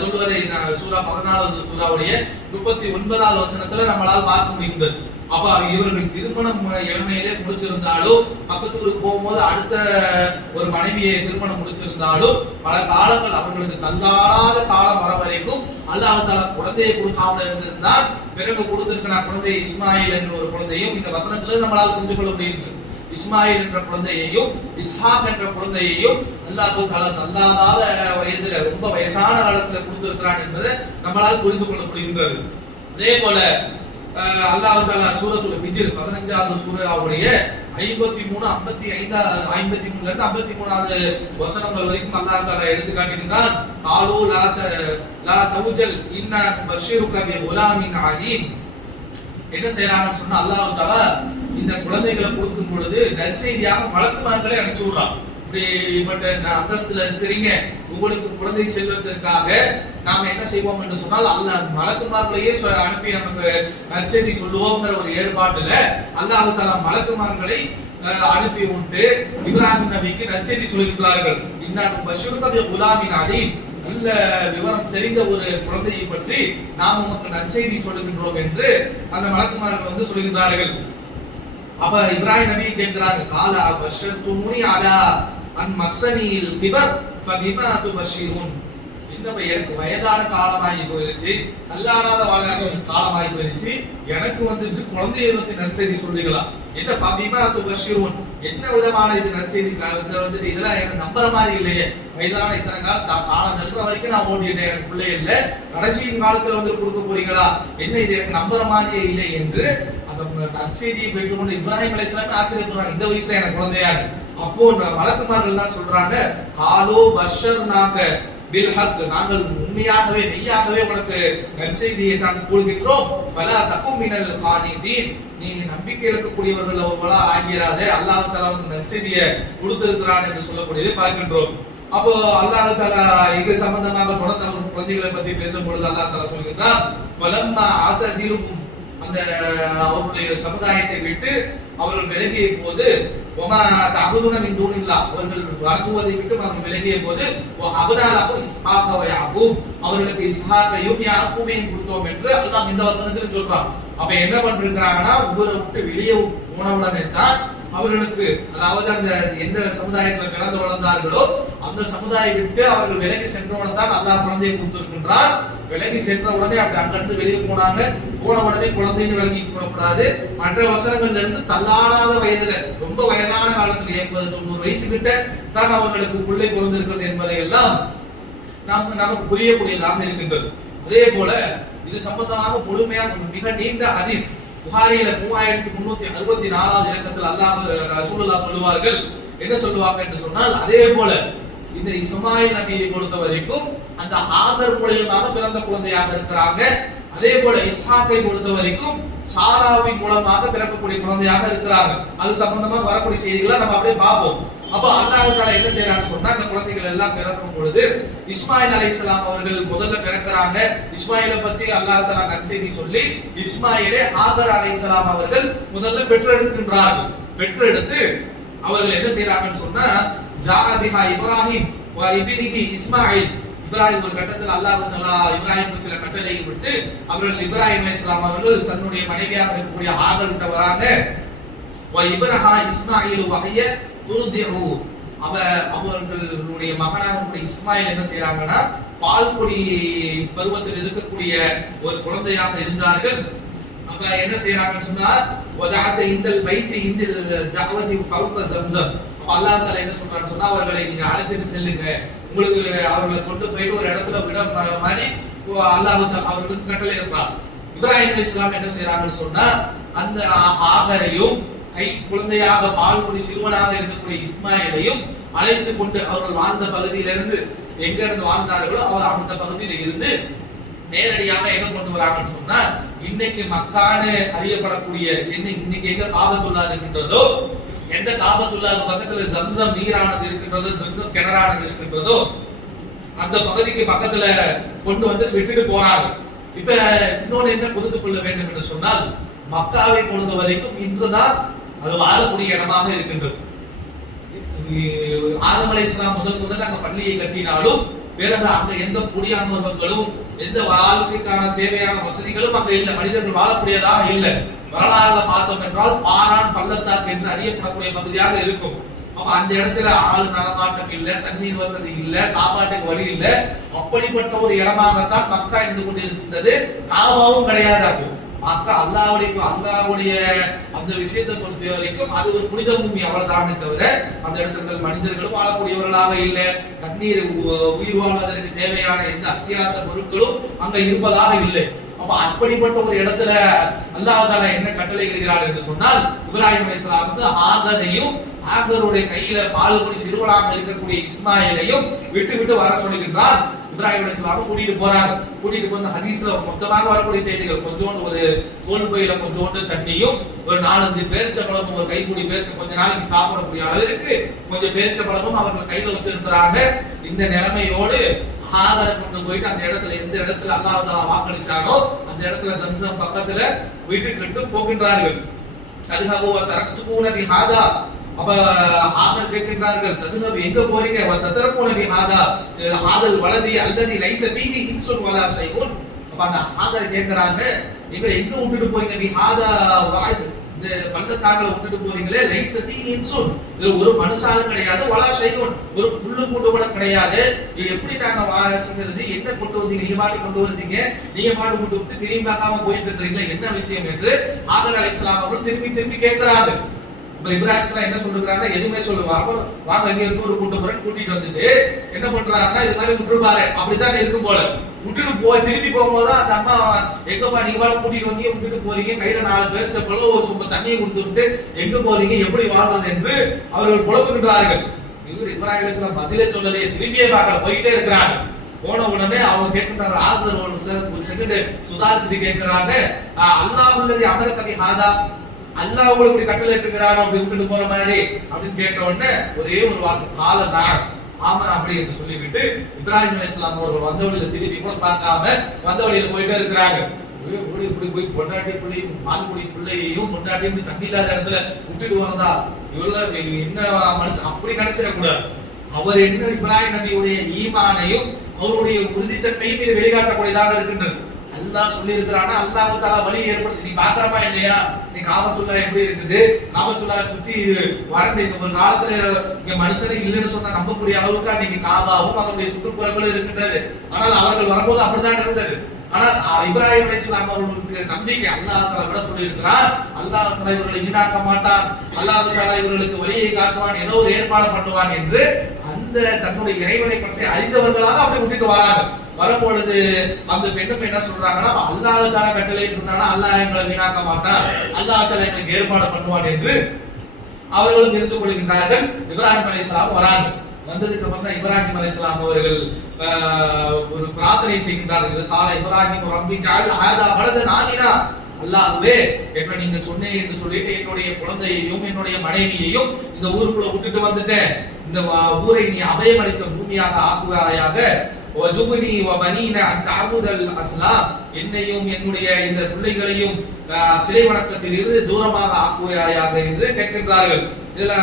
சொல்வதை சூரா 14வது சூராவுடைய 39வது வசனத்துல நம்மளால் பார்க்க முடிகின்றது. அப்ப இவர்கள் திருமணம் இளமையிலே முடிச்சிருந்தாலும், பக்கத்தூருக்கு போகும்போது அடுத்த ஒரு மனைவியை திருமணம் முடிச்சிருந்தாலும், பல காலங்கள் அவர்களுக்கு தள்ளாடாத காலம் வர வரைக்கும் அல்லாஹ் தஆலா குழந்தையை கொடுக்காமல் இருந்திருந்தால் பிறகு கொடுத்திருக்கிற குழந்தை இஸ்மாயில் என்ற ஒரு குழந்தையும் இந்த வசனத்துல நம்மளால் புரிந்து கொள்ள முடியுது. இஸ்மாயில் என்ற குழந்தையையும் இஸ்ஹாக் என்ற குழந்தையையும் அல்லாஹ் தஆலா தள்ளாதாத வயதுல ரொம்ப வயசான காலத்துல கொடுத்திருக்கிறான் என்பதை நம்மளால் புரிந்து கொள்ள முடிகின்றது. அதே போல அல்லாஹ் தஆலா சூரத்துல் ஹிஜ்ர் 15வது சூராவுடைய 53, 55, 53ல இருந்து 53வது வசனங்கள் வரைக்கும் அல்லாஹ் தஆலா எடுத்து காட்டுகின்றான். காலு லா தவுஜல் இன்னா பஷீருக பி குலாமின் அலீம். என்ன செய்யறாங்கன்னு சொன்னா அல்லாஹ் தஆலா இந்த குழந்தைகளை கொடுக்கும் பொழுது நற்செய்தியாக மலக்குமார்களை அனுப்பிச்சு விடுறான். இப்படிப்பட்ட அந்தஸ்துல இருக்கிறீங்க, உங்களுக்கு குழந்தை செல்வதற்காக நாம என்ன செய்வோம் என்று சொன்னால் அல்லாஹ் மலக்குமார்களையே அனுப்பி நமக்கு நற்செய்தி சொல்லுவோம்ங்கிற ஒரு ஏற்பாட்டுல அல்லாஹ் தஆலா மலக்குமார்களை அனுப்பி விட்டு இப்ராஹிம் நபிக்கு நற்செய்தி சொல்லுகிறார்கள். இன்னானு பஷீருக பி குலாமின் அலீம். நல்ல விவரம் தெரிந்த ஒரு குழந்தையை பற்றி நாம் உமக்கு நற்செய்தி சொல்லுகின்றோம் என்று அந்த மலக்குமார்கள் சொல்லுகின்றார்கள். அப்ப இப்ராஹிம் நபி கேட்கிறாங்க, காலா பஷர்துமுனி அலா அன் மஸ்ஸனில் கிபர் ஃபபிமா துபஷிரூன். இன்னும் எனக்கு வயதான காலமாகி போயிருச்சு, தள்ளாடாத காலமாகி போயிருச்சு, எனக்கு வந்துட்டு குழந்தையை பத்தி நற்செய்தி சொல்றீங்களா? என்ன ஃபபிமா துபஷிரூன், என்ன விதமான இது நற்செய்தி? வந்துட்டு இதெல்லாம் எனக்கு நம்புற மாதிரி இல்லையே. வயதான இத்தனை காலம் நல்ற வரைக்கும் நான் ஓட்டிட்டேன், எனக்கு பிள்ளை இல்லை, கடைசி காலத்துல வந்து கொடுக்க போறீங்களா? என்ன இது எனக்கு நம்புற மாதிரியே இல்லை என்று அந்த நற்செய்தியை பெற்றுக்கொண்டு இப்ராஹிம் அலைஹிஸ்ஸலாம் ஆச்சரியப்படுறாங்க, இந்த வயசுல எனக்கு குழந்தையாரு. அப்போ மலக்குமார்கள் தான் சொல்றாங்க, காலோ பஷர்னாக பில் ஹக், நாங்கள் உண்மையாகவே மெய்யாகவே உனக்கு நற்செய்தியை தான் கூறுகின்றோம். ஃபலா தகும் மினல் கானிதீன், நீங்க நம்பிக்கை இழக்கக்கூடியவர்கள் அவர்களா ஆகிறாதே, அல்லாஹ் தஆலா நற்செய்தியை கொடுத்திருக்கிறான் என்று சொல்லக்கூடியதை பார்க்கின்றோம். அப்போ அல்லாஹ் தஆலா இது சம்பந்தமாக தொடர்ந்து அவர் குழந்தைகளை பற்றி பேசும்பொழுது அல்லாஹ் தஆலா சொல்கின்றான், ஃபலம்மா ஆதஸிலும், அந்த அவருடைய சமுதாயத்தை விட்டு அவர்கள் விலகிய போது, ஒமா தஅபுதுன மின் தூனில்லாஹ், அவர்கள் வணங்குவதை விட்டு அவர்கள் விலகிய போது, வஹபனாலஹு இஸ்ஹாக வ யாக்கூப், அவர்களுக்கு இஸ்ஹாகையும் யாக்கூபையும் கொடுத்தோம் என்று அல்லாஹ் இந்த வசனத்தில் சொல்றான். அப்ப என்ன பண்ணிருக்காங்கன்னா, ஊரை விட்டு வெளியே போனவுடனே தான் அவர்களுக்கு, அதாவது அந்த எந்த சமுதாயத்தில் பிறந்து வளர்ந்தார்களோ அந்த சமுதாயம் விட்டு அவர்கள் விலகி சென்றவுடன் தான் அல்லாஹ் குழந்தையை கொடுத்திருக்கின்றான். விலகி சென்ற உடனே அப்படி அங்கிருந்து வெளியே போனாங்க, போன உடனே குழந்தைன்னு விலகி போடக்கூடாது. மற்ற வசனங்கள்ல இருந்து தள்ளாடாத வயதுல, ரொம்ப வயதான காலத்துல 80-90 வயசு கிட்ட தான் அவர்களுக்கு பிள்ளை பிறந்திருக்கிறது என்பதை எல்லாம் நமக்கு புரியக்கூடியதாக இருக்கின்றது. அதே போல இது சம்பந்தமாக முழுமையாக மிக நீண்ட ஹதீஸ் புகாரியில 3364வது இலக்கத்தில் அல்லாஹ் ரசூலுல்லாஹ் சொல்லுவார்கள். என்ன சொல்லுவாங்க என்று சொன்னால், அதே போல இந்த இஸ்மாயில் நபியை பொறுத்த வரைக்கும் அந்த ஹாகர் மூலமாக பிறந்த குழந்தையாக இருக்கிறாங்க. அதே போல இஸ்ஹாக்கை பொறுத்த வரைக்கும் சாராவின் மூலமாக பிறக்கக்கூடிய குழந்தையாக இருக்கிறாங்க. அது சம்பந்தமாக வரக்கூடிய செய்திகளை நம்ம அப்படியே பார்ப்போம். அப்ப அல்லாஹ் தஆலா என்ன செய்யறான்னு சொன்னா, அந்த குழந்தைகள் எல்லாம் பிறக்கும் பொழுது இஸ்மாயில் அலைஹிஸ்ஸலாம் அவர்கள் முதல்ல பிறக்கிறாங்க. இஸ்மாயிலை பத்தி அல்லாஹ் தஆலா நற்செய்தி சொல்லி இஸ்மாயிலை ஹாகர் அலைஹிஸ்ஸலாம் அவர்கள் முதல்ல பெற்றெடுக்கின்றார்கள். பெற்றெடுத்து அவர்கள் என்ன செய்யறாங்கன்னு சொன்னா, ஜாபிஹா இப்ராஹிம் வ இப்னிஹி இஸ்மாயில், இப்ராஹிம் ஒரு கட்டத்தில் அல்லாஹ் தஆலா இப்ராஹிமுக்கு சில கட்டளையை விட்டு அவர்கள் இப்ராஹிம் அலைஹிஸ்ஸலாம் அவர்கள் தன்னுடைய மனைவியாக இருக்கக்கூடிய ஹாகர் கிட்ட வராங்க. வ இப்ரஹா இஸ்மாயில் வஹிய துர்திஉ, அவர்களுடைய மகனாக இருக்கக்கூடிய இஸ்மாயில் என்ன செய்யறாங்கன்னா, பால்குடி பருவத்தில் இருக்கக்கூடிய ஒரு குழந்தையாக இருந்தார்கள். அப்ப என்ன செய்யறாங்கன்னு சொன்னா வதஅத இந்தல் பைத்தி இந்தல் தஅவதி ஃபௌக ஜம்ஸம். அப்ப அல்லாஹ் தஆலா என்ன சொல்றான்னு சொன்னா அவர்களை நீங்க அழைச்சிட்டு செல்லுங்க, உங்களுக்கு அவர்களை கொண்டு போயிட்டு ஒரு இடத்துல விட மாதிரி அல்லாஹ் தஆலா அவர்களுக்கு கட்டளை இருக்கிறார். இப்ராஹிம் அலைஹிஸ்ஸலாம் என்ன செய்யறாங்கன்னு சொன்னா அந்த ஆகரையும் கை குழந்தையாக பால்குடி சிறுவனாக இருக்கக்கூடிய இஸ்மாயிலையும் அழைத்து கொண்டு அவர்கள் வாழ்ந்த பகுதியிலிருந்து எங்க இருந்து வாழ்ந்தார்களோ அவர் அந்த பகுதியில இருந்து நேரடியாக எங்க கொண்டு வராங்கன்னு சொன்னா இன்னைக்கு மக்கான்னு அறியப்படக்கூடிய இன்னைக்கு எங்க காபத்துல்லா இருக்கின்றதோ, எந்த காபத்துல்லாவுக்கு பக்கத்துல ஜம்சம் நீரானது இருக்கின்றதோ, ஜம்சம் கிணறானது இருக்கின்றதோ அந்த பகுதிக்கு பக்கத்துல கொண்டு வந்து விட்டுட்டு போறாங்க. இப்ப இன்னொன்னு என்ன புரிந்து கொள்ள வேண்டும் என்று சொன்னால் மக்காவை பொறுத்த வரைக்கும் இன்றுதான் அது வாழக்கூடிய இடமாக இருக்கின்றது. ஆதம் அலைஹிஸ்ஸலாம் முதல் அங்க பள்ளியை கட்டினாலும் பிறகு அங்க எந்த குடியாமர்களும் எந்த வாழ்க்கைக்கான தேவையான வசதிகளும் அங்க இல்லை, மனிதர்கள் வாழக்கூடியதாக இல்லை. வரலாறுல பார்த்தோம் என்றால் பாரான் பள்ளத்தாக்கு என்று அறியப்படக்கூடிய பகுதியாக இருக்கும். அப்ப அந்த இடத்துல ஆள் நடமாட்டம் இல்ல, தண்ணீர் வசதி இல்ல, சாப்பாட்டுக்கு வழி இல்ல, அப்படிப்பட்ட ஒரு இடமாகத்தான் மக்கா இருந்து கொண்டிருக்கின்றது. காபாவும் கிடையாது. அப்போ மக்கா அல்லாஹ்வுடைய அந்த விஷயத்தை பொறுத்த வரைக்கும் அது ஒரு புனித பூமி அவ்வளவுதானே தவிர அந்த இடத்துல மனிதர்களும் வாழக்கூடியவர்களாக இல்லை, தண்ணீர் உயிர் வாழ்வதற்கு தேவையான எந்த அத்தியாவசிய பொருட்களும் அங்க இருப்பதாக இல்லை. அப்ப அப்படிப்பட்ட ஒரு இடத்துல அல்லாஹ் தஆலா என்ன கட்டளை இடுகிறார் என்று சொன்னால் இப்ராஹிம் அலைஹிஸ்ஸலாமுக்கு ஆகரையும் ஆகருடைய கையில பால் குடி சிறுவனாக இருக்கக்கூடிய இஸ்மாயிலையும் விட்டு வர சொல்லுகின்றான். இப்ராஹிம் அலைஹிஸ்ஸலாம் கூட்டிட்டு போறாங்க. கூட்டிட்டு போன ஹதீஸ்ல மொத்தமாக வரக்கூடிய செய்திகள் கொஞ்சோண்டு ஒரு தோல் பையில கொஞ்சோண்டு தண்ணியும் ஒரு 4-5 பேரிச்சம்பழமும் ஒரு கைப்பிடி பேரிச்ச கொஞ்ச நாளைக்கு சாப்பிடக்கூடிய அளவிற்கு கொஞ்சம் பேரிச்சம்பழமும் அவர்கள் கையில வச்சிருக்கிறாங்க. இந்த நிலைமையோடு ஆகரை கொண்டு போயிட்டு அந்த இடத்துல எந்த இடத்துல அல்லாஹ் தஆலா வாக்களிச்சானோ அந்த இடத்துல ஜம்சம் பக்கத்துல விட்டுக்கிட்டு போகின்றார்கள். ததுஹபு தரக்துபூன பிஹாதா. அப்ப ஆகர் கேட்கின்றார்கள், ததுஹபு எங்க போறீங்க? ததரகுன பிஹாதா ஹாதல் வலதி அல்லதி லைஸ ஃபீஹி இன்சுன் வலா ஷைஉன். அப்ப அந்த ஆகர் கேக்குறாங்க, நீங்க எங்க விட்டுட்டு போறீங்க? பிஹாதா வலது, இந்த பள்ளத்தாக்குல விட்டுட்டு போறீங்களே, லைஸ ஃபீஹி இன்சுன், இதுல ஒரு மனுஷாலும் கிடையாது, வலா ஷைஉன், ஒரு புல்லு கூண்டு கூட கிடையாது. எப்படி நாங்க வாசிங்கிறது? என்ன கொண்டு வந்தீங்க? நீங்க பாட்டு கொண்டு வந்தீங்க, நீங்க பாட்டு கொண்டு விட்டு திரும்பி பார்க்காம போயிட்டு இருக்கீங்களா, என்ன விஷயம் என்று ஆகர் அலைஹிஸ்ஸலாம் அவர்கள் திரும்பி கேட்கிறாங்க. இப்ராஹிம் அலைஹிஸ்ஸலாம் என்ன சொல்றாங்க? எதுவுமே சொல்லுவாங்க, வாங்க இங்க இருந்து ஒரு கூட்டிட்டு வந்துட்டு என்ன பண்றாருன்னா இது மாதிரி விட்டுருப்பாரு, அப்படித்தான் இருக்கும் போல. விட்டுட்டு திரும்பி போகும்போது அந்த அம்மா எங்கப்பா நீங்க பால கூட்டிட்டு வந்தீங்க, விட்டுட்டு போறீங்க, கையில 4 பேரிச்சம்பழம் ஒரு சொம்பு தண்ணியை கொடுத்துட்டு எங்க போறீங்க, எப்படி வாழ்றது என்று அவர்கள் புலம்புகின்றார்கள். இவர் இப்ராஹிம் அலைஹிஸ்ஸலாம் பதிலே சொல்லலையே, திரும்பியே பார்க்கல, போயிட்டே இருக்கிறாங்க. போன உடனே அவங்க கேட்கின்றாங்க, ஆகர் ஒரு செகண்ட் சுதாரிச்சுட்டு கேட்கிறாங்க, அல்லாஹ்வுல்லதி அமரக பிஹாதா, அல்லாஹ் உங்களுக்கு கட்டளை இருக்கிறாரோ அப்படி விட்டுட்டு போற மாதிரி அப்படின்னு கேட்ட உடனே ஒரே ஒரு வார்த்தை கால நான் ஆமா அப்படி என்று சொல்லிவிட்டு இப்ராஹிம் அலைஹிஸ்ஸலாம் அவர்கள் வந்த வழியில திருப்பி கூட பார்க்காம வந்த வழியில போயிட்டே இருக்கிறாங்க. இப்படி போய் பொண்டாட்டி பிள்ளை பால்குடி பிள்ளையையும் பொண்டாட்டியும் தண்ணி இல்லாத இடத்துல விட்டுட்டு வரதா, இவ்வளவு என்ன மனுஷன் அப்படி நினைச்சிடக்கூடாது. அவர் என்ன இப்ராஹிம் நபியுடைய ஈமானையும் அவருடைய உறுதித்தன்மையும் இது வெளிக்காட்டக்கூடியதாக இருக்கின்றது. அல்லாஹ் சொல்லி இருக்கிறானா அல்லாஹ் தஆலா வழி ஏற்படுத்தி நீ பாக்குறமா இல்லையா? நீ காபத்துல்லா எப்படி இருக்குது, காபத்துல்லா சுத்தி வறண்ட இந்த ஒரு காலத்துல இங்க மனுஷனே இல்லைன்னு சொன்னா நம்பக்கூடிய அளவுக்கு அன்னைக்கு காபாவும் அதனுடைய சுற்றுப்புறங்களும் இருக்கின்றது. ஆனால் அவர்கள் வரும்போது அப்படித்தான் இருந்தது. ஆனால் இப்ராஹிம் அலைஹிஸ்ஸலாம் அவர்களுக்கு நம்பிக்கை அல்லாஹ் தஆலா விட சொல்லி இருக்கிறார், அல்லாஹ் தஆலா இவர்களை ஈடாக்க மாட்டான், அல்லாஹ் தஆலா இவர்களுக்கு வழியை காட்டுவான், ஏதோ ஒரு ஏற்பாடு பண்ணுவான் என்று அந்த தன்னுடைய இறைவனை பற்றி அறிந்தவர்களாக அப்படி விட்டுட்டு வராங்க. வரும்பொழுது அந்த பெண்ணும் என்ன சொல்றாங்கன்னா, அல்லாஹ் தஆலா கட்டளை இருந்தானா அல்லாஹ் எங்களை வீணாக்க மாட்டான், அல்லாஹ் தஆலா எங்களுக்கு ஏற்பாடு பண்ணுவான் என்று அவர்களும் இருந்து கொள்கின்றார்கள். இப்ராஹிம் அலைஹிஸ்ஸலாம் வராங்க. வந்ததுக்கு அப்புறம் தான் இப்ராஹிம் அலைஹிஸ்ஸலாம் அவர்கள் ஒரு பிரார்த்தனை செய்கின்றார்கள். கால இப்ராஹிம் ரப்பி ஜஅல் ஹாதா பலதன் ஆமினா, அல்லாஹ்வே என்ன நீங்க சொன்னீங்க என்று சொல்லிட்டு என்னுடைய குழந்தையையும் என்னுடைய மனைவியையும் இந்த ஊருக்குள்ள விட்டுட்டு வந்துட்டேன், இந்த ஊரை நீ அபயமளித்த பூமியாக ஆக்குவாயாக, வஜுப்னி வபனீனா அன் தஅபுதல் அஸ்லாம், என்னையும் என்னுடைய இந்த பிள்ளைகளையும் சிலை வணக்கத்தில் இருந்து தூரமாக ஆக்குவாயாக என்று கேட்கின்றார்கள். இதுல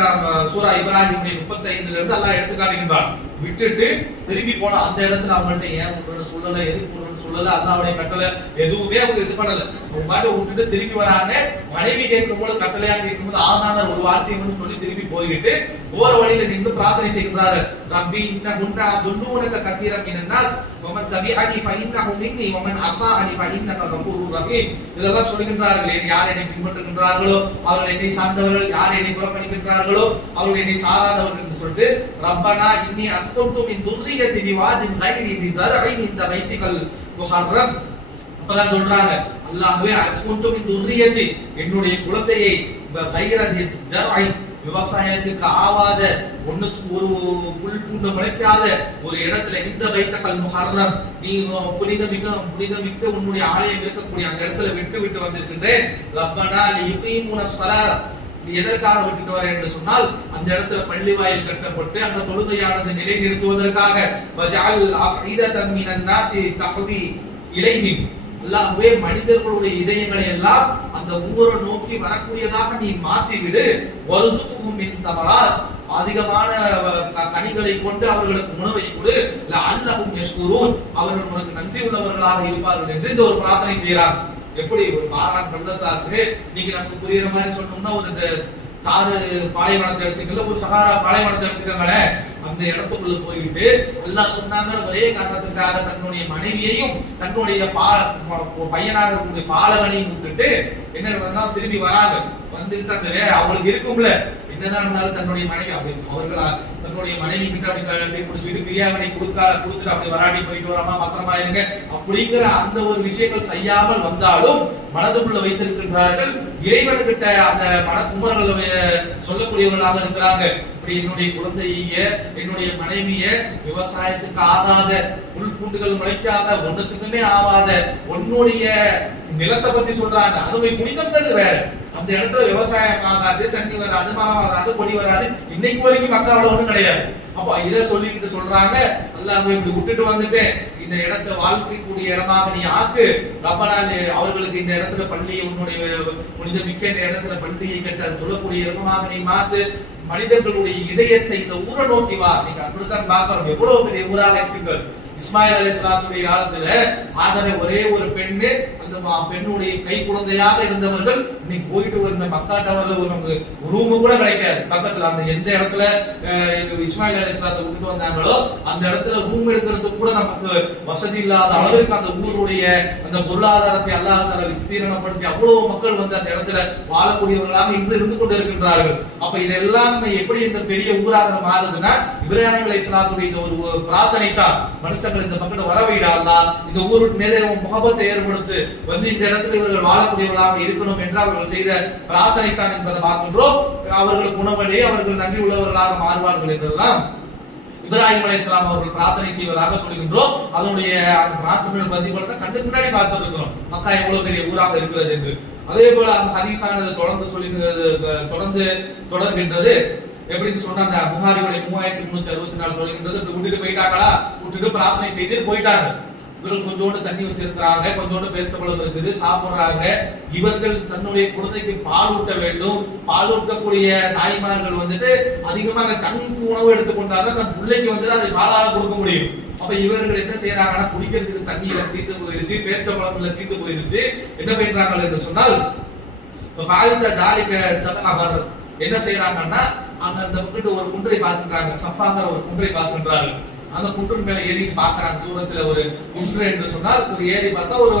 சூரா இப்ராஹிம் 35 இருந்து அல்லாஹ் எடுத்து காட்டுகின்றான். விட்டுட்டு திரும்பி போன அந்த இடத்துல அவங்கள்ட்ட ஏன் விட்டுறன்னு சொல்லல, எதுக்கு விட்டுறன்னு சொல்லல, அல்லாஹ்வுடைய கட்டளை எதுவுமே அவங்க இது பண்ணல. அவங்க பாட்டு விட்டுட்டு திரும்பி வராங்க. மனைவி கேட்கும் போது கட்டளையா கேட்கும்போது ஆனாங்க ஒரு வார்த்தையை மட்டும் சொல்லி திரும்பி போய்கிட்டு போற வழியில நின்று பிரார்த்தனை செய்கிறாரு. ரப்பி இன்னகுன்னா துன்னூனக கதீரம் மினன் நாஸ் வமன் தபிஅனி ஃபஇன்னஹு மின்னி வமன் அஸாஅனி ஃபஇன்னக கஃபூருர் ரஹீம். இதெல்லாம் சொல்கின்றார்கள். யார் என்னை பின்பற்றுகின்றார்களோ அவர்கள் என்னை சார்ந்தவர்கள், யார் என்னை புறக்கணிக்கின்றார்களோ அவர்கள் என்னை சாராதவர்கள் என்று சொல்லிட்டு ரப்பனா இன்னி அஸ்கன்து மின் துர்ரியத்தி பிவாதின் கைரி தி ஸர்இன் இந்த பைத்திகல் முஹர்ரம். அப்பதான் சொல்றாங்க, அல்லாஹ்வே அஸ்கன்து மின் துர்ரியத்தி, என்னுடைய குழந்தையை கைரி ஸர்இன், விவசாயத்துக்கு ஆவாத ஒண்ணுக்கு ஒரு புல் பூண்டு முளைக்காத ஒரு இடத்துல இந்த பைத்தகல் முஹர்ரம், நீ புனிதமிக்க உன்னுடைய ஆலயம் இருக்கக்கூடிய அந்த இடத்துல விட்டு வந்திருக்கின்றேன். ரப்பனா லியுகீமுன ஸலாத், நீ எதற்காக விட்டுட்டு வர என்று சொன்னால் அந்த இடத்துல பள்ளி வாயில் கட்டப்பட்டு அந்த தொழுகையானது நிலைநிறுத்துவதற்காக. வஜஅல் அஃஇததம் மினன் நாஸி தஹவி இலைஹிம், அல்லாஹ்வே மனிதர்களுடைய இதயங்களை எல்லாம் அந்த ஊரை நோக்கி வரக்கூடியதாக நீ மாற்றி விடு. வர்சுகுஹும் மின் ஸமராத், அதிகமான கனிகளை கொண்டு அவர்களுக்கு உணவை கொடு. லஅல்லஹும் யஷ்குரூன், அவர்கள் உனக்கு நன்றி உள்ளவர்களாக இருப்பார்கள் என்று இந்த ஒரு பிரார்த்தனை செய்கிறார். எப்படி ஒரு பாரான் பள்ளத்தாக்கு நீங்க நமக்கு புரியுற மாதிரி சொன்னோம்னா ஒரு தாரு பாலைவனத்தை எடுத்துக்கல, ஒரு சஹாரா பாலைவனத்தை எடுத்துக்கங்களேன். அந்த இடத்துக்குள்ள போயிட்டு அல்லாஹ் சொன்னாங்க ஒரே காரணத்துக்காக தன்னுடைய மனைவியையும் தன்னுடைய பையனாக இருக்கக்கூடிய பாலகனையும் விட்டுட்டு என்ன திரும்பி வராங்க. வந்துட்டு அந்த அவங்களுக்கு இருக்கும்ல, என்னதான் இருந்தாலும் தன்னுடைய மனைவி அப்படின்னு அவர்கள் தன்னுடைய மனைவி கிட்ட அப்படி பிடிச்சிட்டு பிரியாவினை கொடுத்துட்டு அப்படி வராடி போயிட்டு வராமா பத்திரமா இருங்க அப்படிங்கிற அந்த ஒரு விஷயங்கள் செய்யாமல் வந்தாலும் மனதுக்குள்ள வைத்திருக்கின்றார்கள். இறைவனுக்கிட்ட அந்த மனக்குமரங்கள் சொல்லக்கூடியவர்களாக இருக்கிறாங்க. இப்படி என்னுடைய குழந்தைய என்னுடைய மனைவிய விவசாயத்துக்கு ஆகாத, புல் பூண்டுகள் முளைக்காத, ஒண்ணுத்துக்குமே ஆகாத உன்னுடைய நிலத்தை பத்தி சொல்றாங்க. அது புனிதம்ன்றது வேற. அந்த இடத்துல விவசாயம் ஆகாது, தண்ணி வராது, மரம் வராது, கொடி வராது. இன்னைக்கு வரைக்கும் மக்களோட ஒண்ணும் கிடையாது. அப்ப இதை சொல்லிக்கிட்டு சொல்றாங்க, அல்லாஹ் இப்படி விட்டுட்டு வந்துட்டு இந்த இடத்தை வாழ்க்கைக்கூடிய இடமாக நீ ஆக்கு. ரப்பனா அவர்களுக்கு இந்த இடத்துல பள்ளியை உன்னுடைய புனித மிக்க இந்த இடத்துல பள்ளியை கட்ட சொல்லக்கூடிய இடமாக நீ மாத்து. மனிதர்களுடைய இதயத்தை இந்த ஊரை நோக்கி வா. நீங்க அப்படித்தான் பார்க்கிறோம். எவ்வளவு பெரிய ஊராக இருக்கின்றது. இஸ்மாயில் அலைஹிஸ்ஸலாத்துடைய காலத்துல ஆகவே ஒரே ஒரு பெண்ணு, அந்த பெண்ணுடைய கை குழந்தையாக இருந்தவர்கள் இன்னைக்கு போயிட்டு இருந்த மக்கா டவர்ல நமக்கு ரூம் கூட கிடைக்காது பக்கத்துல. அந்த எந்த இடத்துல இஸ்மாயில் அலைஹிஸ்ஸலாத்தை விட்டுட்டு வந்தாங்களோ அந்த இடத்துல ரூம் எடுக்கிறதுக்கு கூட நமக்கு வசதி இல்லாத அளவிற்கு அந்த ஊருடைய அந்த பொருளாதாரத்தை அல்லாஹ் தஆலா விஸ்தீரணப்படுத்தி அவ்வளவு மக்கள் வந்து அந்த இடத்துல வாழக்கூடியவர்களாக இன்று இருந்து கொண்டு இருக்கின்றார்கள். அப்ப இதெல்லாம் எப்படி இந்த பெரிய ஊராக மாறுதுன்னா இப்ராஹிம் அலைஹிஸ்ஸலாத்துடைய இந்த ஒரு பிரார்த்தனை தான். மனுஷங்கள் இந்த மக்கள் வரவைடா அல்லாஹ் இந்த ஊருக்கு மேலே முகபத்தை ஏற்படுத்தி வந்து இந்த இடத்துல இவர்கள் வாழக்கூடியவர்களாக இருக்கணும் என்று அவர்கள் செய்த பிரார்த்தனை தான் என்பதை பார்க்கின்றோம். அவர்களுக்கு உணவலே அவர்கள் நன்றி உள்ளவர்களாக மாறுவார்கள் என்றெல்லாம் இப்ராஹிம் அலைஹிஸ்ஸலாம் அவர்கள் பிரார்த்தனை செய்வதாக சொல்கின்றோம். அதனுடைய அந்த பிரார்த்தனை பதிவுகளை தான் கண்ணுக்கு முன்னாடி பார்த்து இருக்கிறோம். மக்கா எவ்வளவு பெரிய ஊராக இருக்கிறது என்று. அதே போல அந்த ஹதீஸானது தொடர்கின்றது. எப்படின்னு சொன்னா அந்த புகாரியுடைய 3364 சொல்கின்றது. விட்டுட்டு போயிட்டாங்களா, விட்டுட்டு பிரார்த்தனை செய்து போயிட்டாங்க. இவர்கள் கொஞ்சோண்டு தண்ணி வச்சிருக்கிறாங்க, கொஞ்சோண்டு பேரிச்சம்பழம் இருக்குது, சாப்பிடுறாங்க. இவர்கள் தன்னுடைய குழந்தைக்கு பால் ஊட்ட வேண்டும். பால் ஊட்டக்கூடிய தாய்மார்கள் வந்துட்டு அதிகமாக கண்ணுக்கு உணவு எடுத்துக்கொண்டாதான் தன் பிள்ளைக்கு வந்துட்டு அதை பாலாக கொடுக்க முடியும். அப்ப இவர்கள் என்ன செய்யறாங்கன்னா குடிக்கிறதுக்கு தண்ணியில தீர்ந்து போயிருச்சு, பேரிச்சம்பழம்ல தீர்ந்து போயிருச்சு. என்ன பண்றாங்க என்று சொன்னால் என்ன செய்யறாங்கன்னா அங்க அந்த பக்கத்து ஒரு குன்றை பார்க்கின்றாங்க, சஃபாங்கிற ஒரு குன்றை பார்க்கின்றார்கள். அந்த குன்றின் மேல ஏறி பார்க்கறாங்க. தூரத்துல ஒரு குன்று என்று சொன்னால் ஒரு ஏறி பார்த்தா ஒரு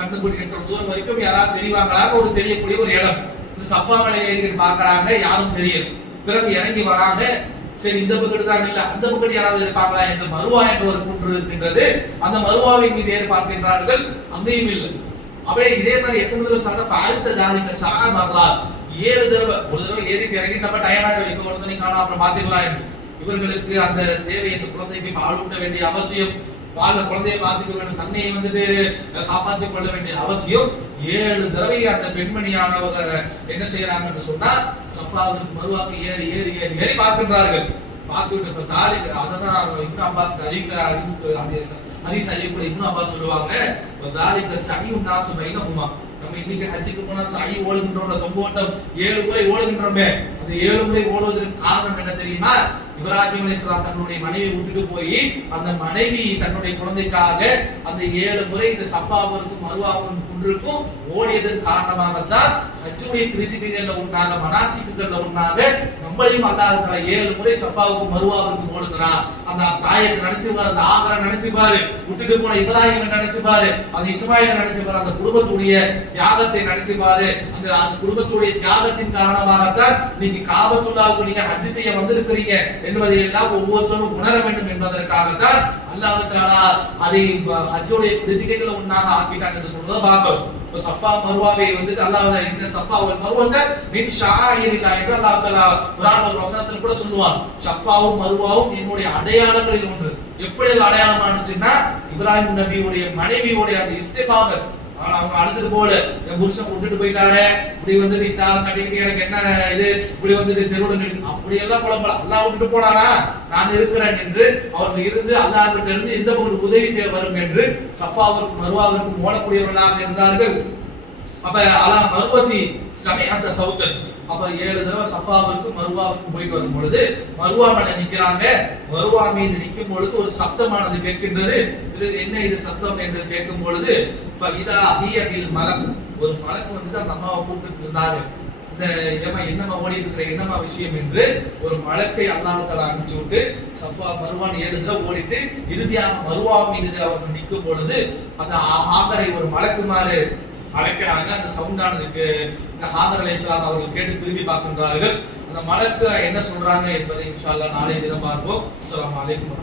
கண்ணுக்குடி என்ற தூரம் வரைக்கும் யாராவது தெரிவாங்களான்னு ஒரு தெரியக்கூடிய ஒரு இடம். இந்த சஃபா மலை ஏறி பார்க்கறாங்க, யாரும் தெரியல. பிறகு இறங்கி வராங்க. சரி இந்த பக்கத்து தான் இல்ல, அந்த பக்கத்து யாராவது இருப்பாங்களா என்று மருவா என்ற ஒரு குன்று இருக்கின்றது. அந்த மருவாவின் மீது ஏறி பார்க்கின்றார்கள், அங்கேயும் இல்லை. அப்படியே இதே மாதிரி எத்தனை தடவை சொன்னா ஃபால்த ஜாலிக சஹா மர்ராத், 7 தடவை. ஒரு தடவை ஏறிட்டு இறங்கி நம்ம டயர்டாக எங்க ஒருத்தனை காணோம் அப்புறம் பாத்துக்கலாம் என்று. இவர்களுக்கு அந்த தேவை, இந்த குழந்தைக்கு பால் ஊட்ட வேண்டிய அவசியம், குழந்தையை பார்த்துக்க வேண்டும், தன்னையை வந்துட்டு காப்பாற்றிக் கொள்ள வேண்டிய அவசியம். 7 தடவை அந்த பெண்மணியானவங்க என்ன செய்யறாங்கன்னு சொன்னா சஃபாவுக்கு மருவாக்கு ஏறி ஏறி ஏறி ஏறி பார்க்கின்றார்கள். பார்த்துட்டு தாலிக்கு அததான் இப்னு அப்பாஸ் ஹதீஸ் அறியக்கூடிய இப்னு அப்பாஸ் சொல்லுவாங்க, தாலிக சஹீஹுன் நாஸ் பைனஹுமா. நம்ம இன்னைக்கு ஹஜ்ஜுக்கு போனா சஹீ ஓடுகின்றோம், தொங்கோட்டம் 7 முறை ஓடுகின்றோமே. அந்த 7 முறை ஓடுவதற்கு காரணம் என்ன தெரியுமா? இப்ராஹிம் அலைஹிஸ்ஸலாம் தன்னுடைய மனைவி விட்டுட்டு போய் அந்த மனைவி தன்னுடைய குழந்தைக்காக அந்த 7 முறை இந்த சஃபாவிற்கும் மருவாவிற்கும் குன்றுக்கும் ஓடியதன் காரணமாகத்தான் ஹஜ்ஜுடைய கிருதிகைகள்ல ஒன்றாக மனாசிக்குகள்ல ஒன்றாக நம்மளையும் அல்லாஹ் தஆலா 7 முறை சஃபாவுக்கும் மருவாவிற்கும் ஓடுகிறான். அந்த தாயத்தை நினைச்சுப்பாரு, அந்த ஆகரை நினைச்சுப்பாரு, விட்டுட்டு போன இப்ராஹிமை நினைச்சுப்பாரு, அந்த இஸ்மாயிலை நினைச்சுப்பாரு, அந்த குடும்பத்துடைய தியாகத்தை நினைச்சுப்பாரு. அந்த குடும்பத்துடைய தியாகத்தின் காரணமாகத்தான் நீங்க காபத்துல்லாவுக்கு நீங்க ஹஜ் செய்ய வந்திருக்கிறீங்க என்பதை எல்லாம் ஒவ்வொருத்தரும் உணர வேண்டும் என்பதற்காகத்தான் அல்லாஹ் தஆலா அதை ஹஜ்ஜுடைய கிருதிகைகளை ஒன்றாக ஆக்கிட்டான் என்று சொல்றதை பார்க்கிறோம். சஃபா மர்வாவை அல்லாஹ் இந்த சஃபா வல் மர்வத மின் ஷாயிரில்லாஹ் என்று அல்லாஹ் தஆலா குர்ஆன் ஒரு வசனத்தில் கூட சொல்லுவான். சஃபாவும் மர்வாவும் என்னுடைய அடையாளங்களில் ஒன்று. எப்படி அது அடையாளமானுச்சுன்னா இப்ராஹிம் நபியுடைய மனைவியுடைய அந்த இஸ்திகாமத். ஆனா அவங்க அழுதுட்டு போல என் புருஷன் விட்டுட்டு போயிட்டாரு, இப்படி இந்த ஆளை கட்டிக்கிட்டு எனக்கு என்ன இது, இப்படி தெருவுல அப்படி எல்லாம் புலம்பல. அல்லாஹ் விட்டுட்டு போனானா, நான் இருக்கிறேன் என்று அவர்கள் இருந்து அல்லாஹ் கிட்ட இருந்து எந்த ஒரு உதவி தேவை வரும் என்று சஃபாவிற்கும் மருவாவிற்கும் ஓடக்கூடியவர்களாக இருந்தார்கள். அப்ப அலா மருவதி சமீஅத்த சௌத்தன். அப்ப 7 தடவை சஃபாவிற்கும் மருவாவிற்கும் போயிட்டு வரும் பொழுது மருவா மேல நிக்கிறாங்க. மருவா மீது நிற்கும் பொழுது ஒரு சப்தமானது கேட்கின்றது. இது என்ன இது சத்தம் என்று கேட்கும் பொழுது ஃபஇதா ஹிய பில் மலக், ஒரு மலக்கு அந்த அம்மாவை கூப்பிட்டு இருந்தாரு. இந்த ஏமா என்னமா ஓடிட்டு இருக்கிற, என்னமா விஷயம் என்று ஒரு மலக்கை அல்லாஹ் தஆலா அனுப்பிச்சு விட்டு சஃபா மருவான் 7 தடவை ஓடிட்டு இறுதியாக மருவா மீது அவர்கள் நிற்கும் பொழுது அந்த ஆகரை ஒரு மலக்குமாறு அழைக்கிறாங்க. அந்த சவுண்டானதுக்கு ஹாதர் அலைஹிஸ்ஸலாம் அவர்கள் கேட்டு திரும்பி பார்க்கின்றார்கள். அந்த மலக்கு என்ன சொல்றாங்க என்பதை இன்ஷா அல்லாஹ் நாளை தினம் பார்ப்போம். அஸ்ஸலாமு அலைக்கும்.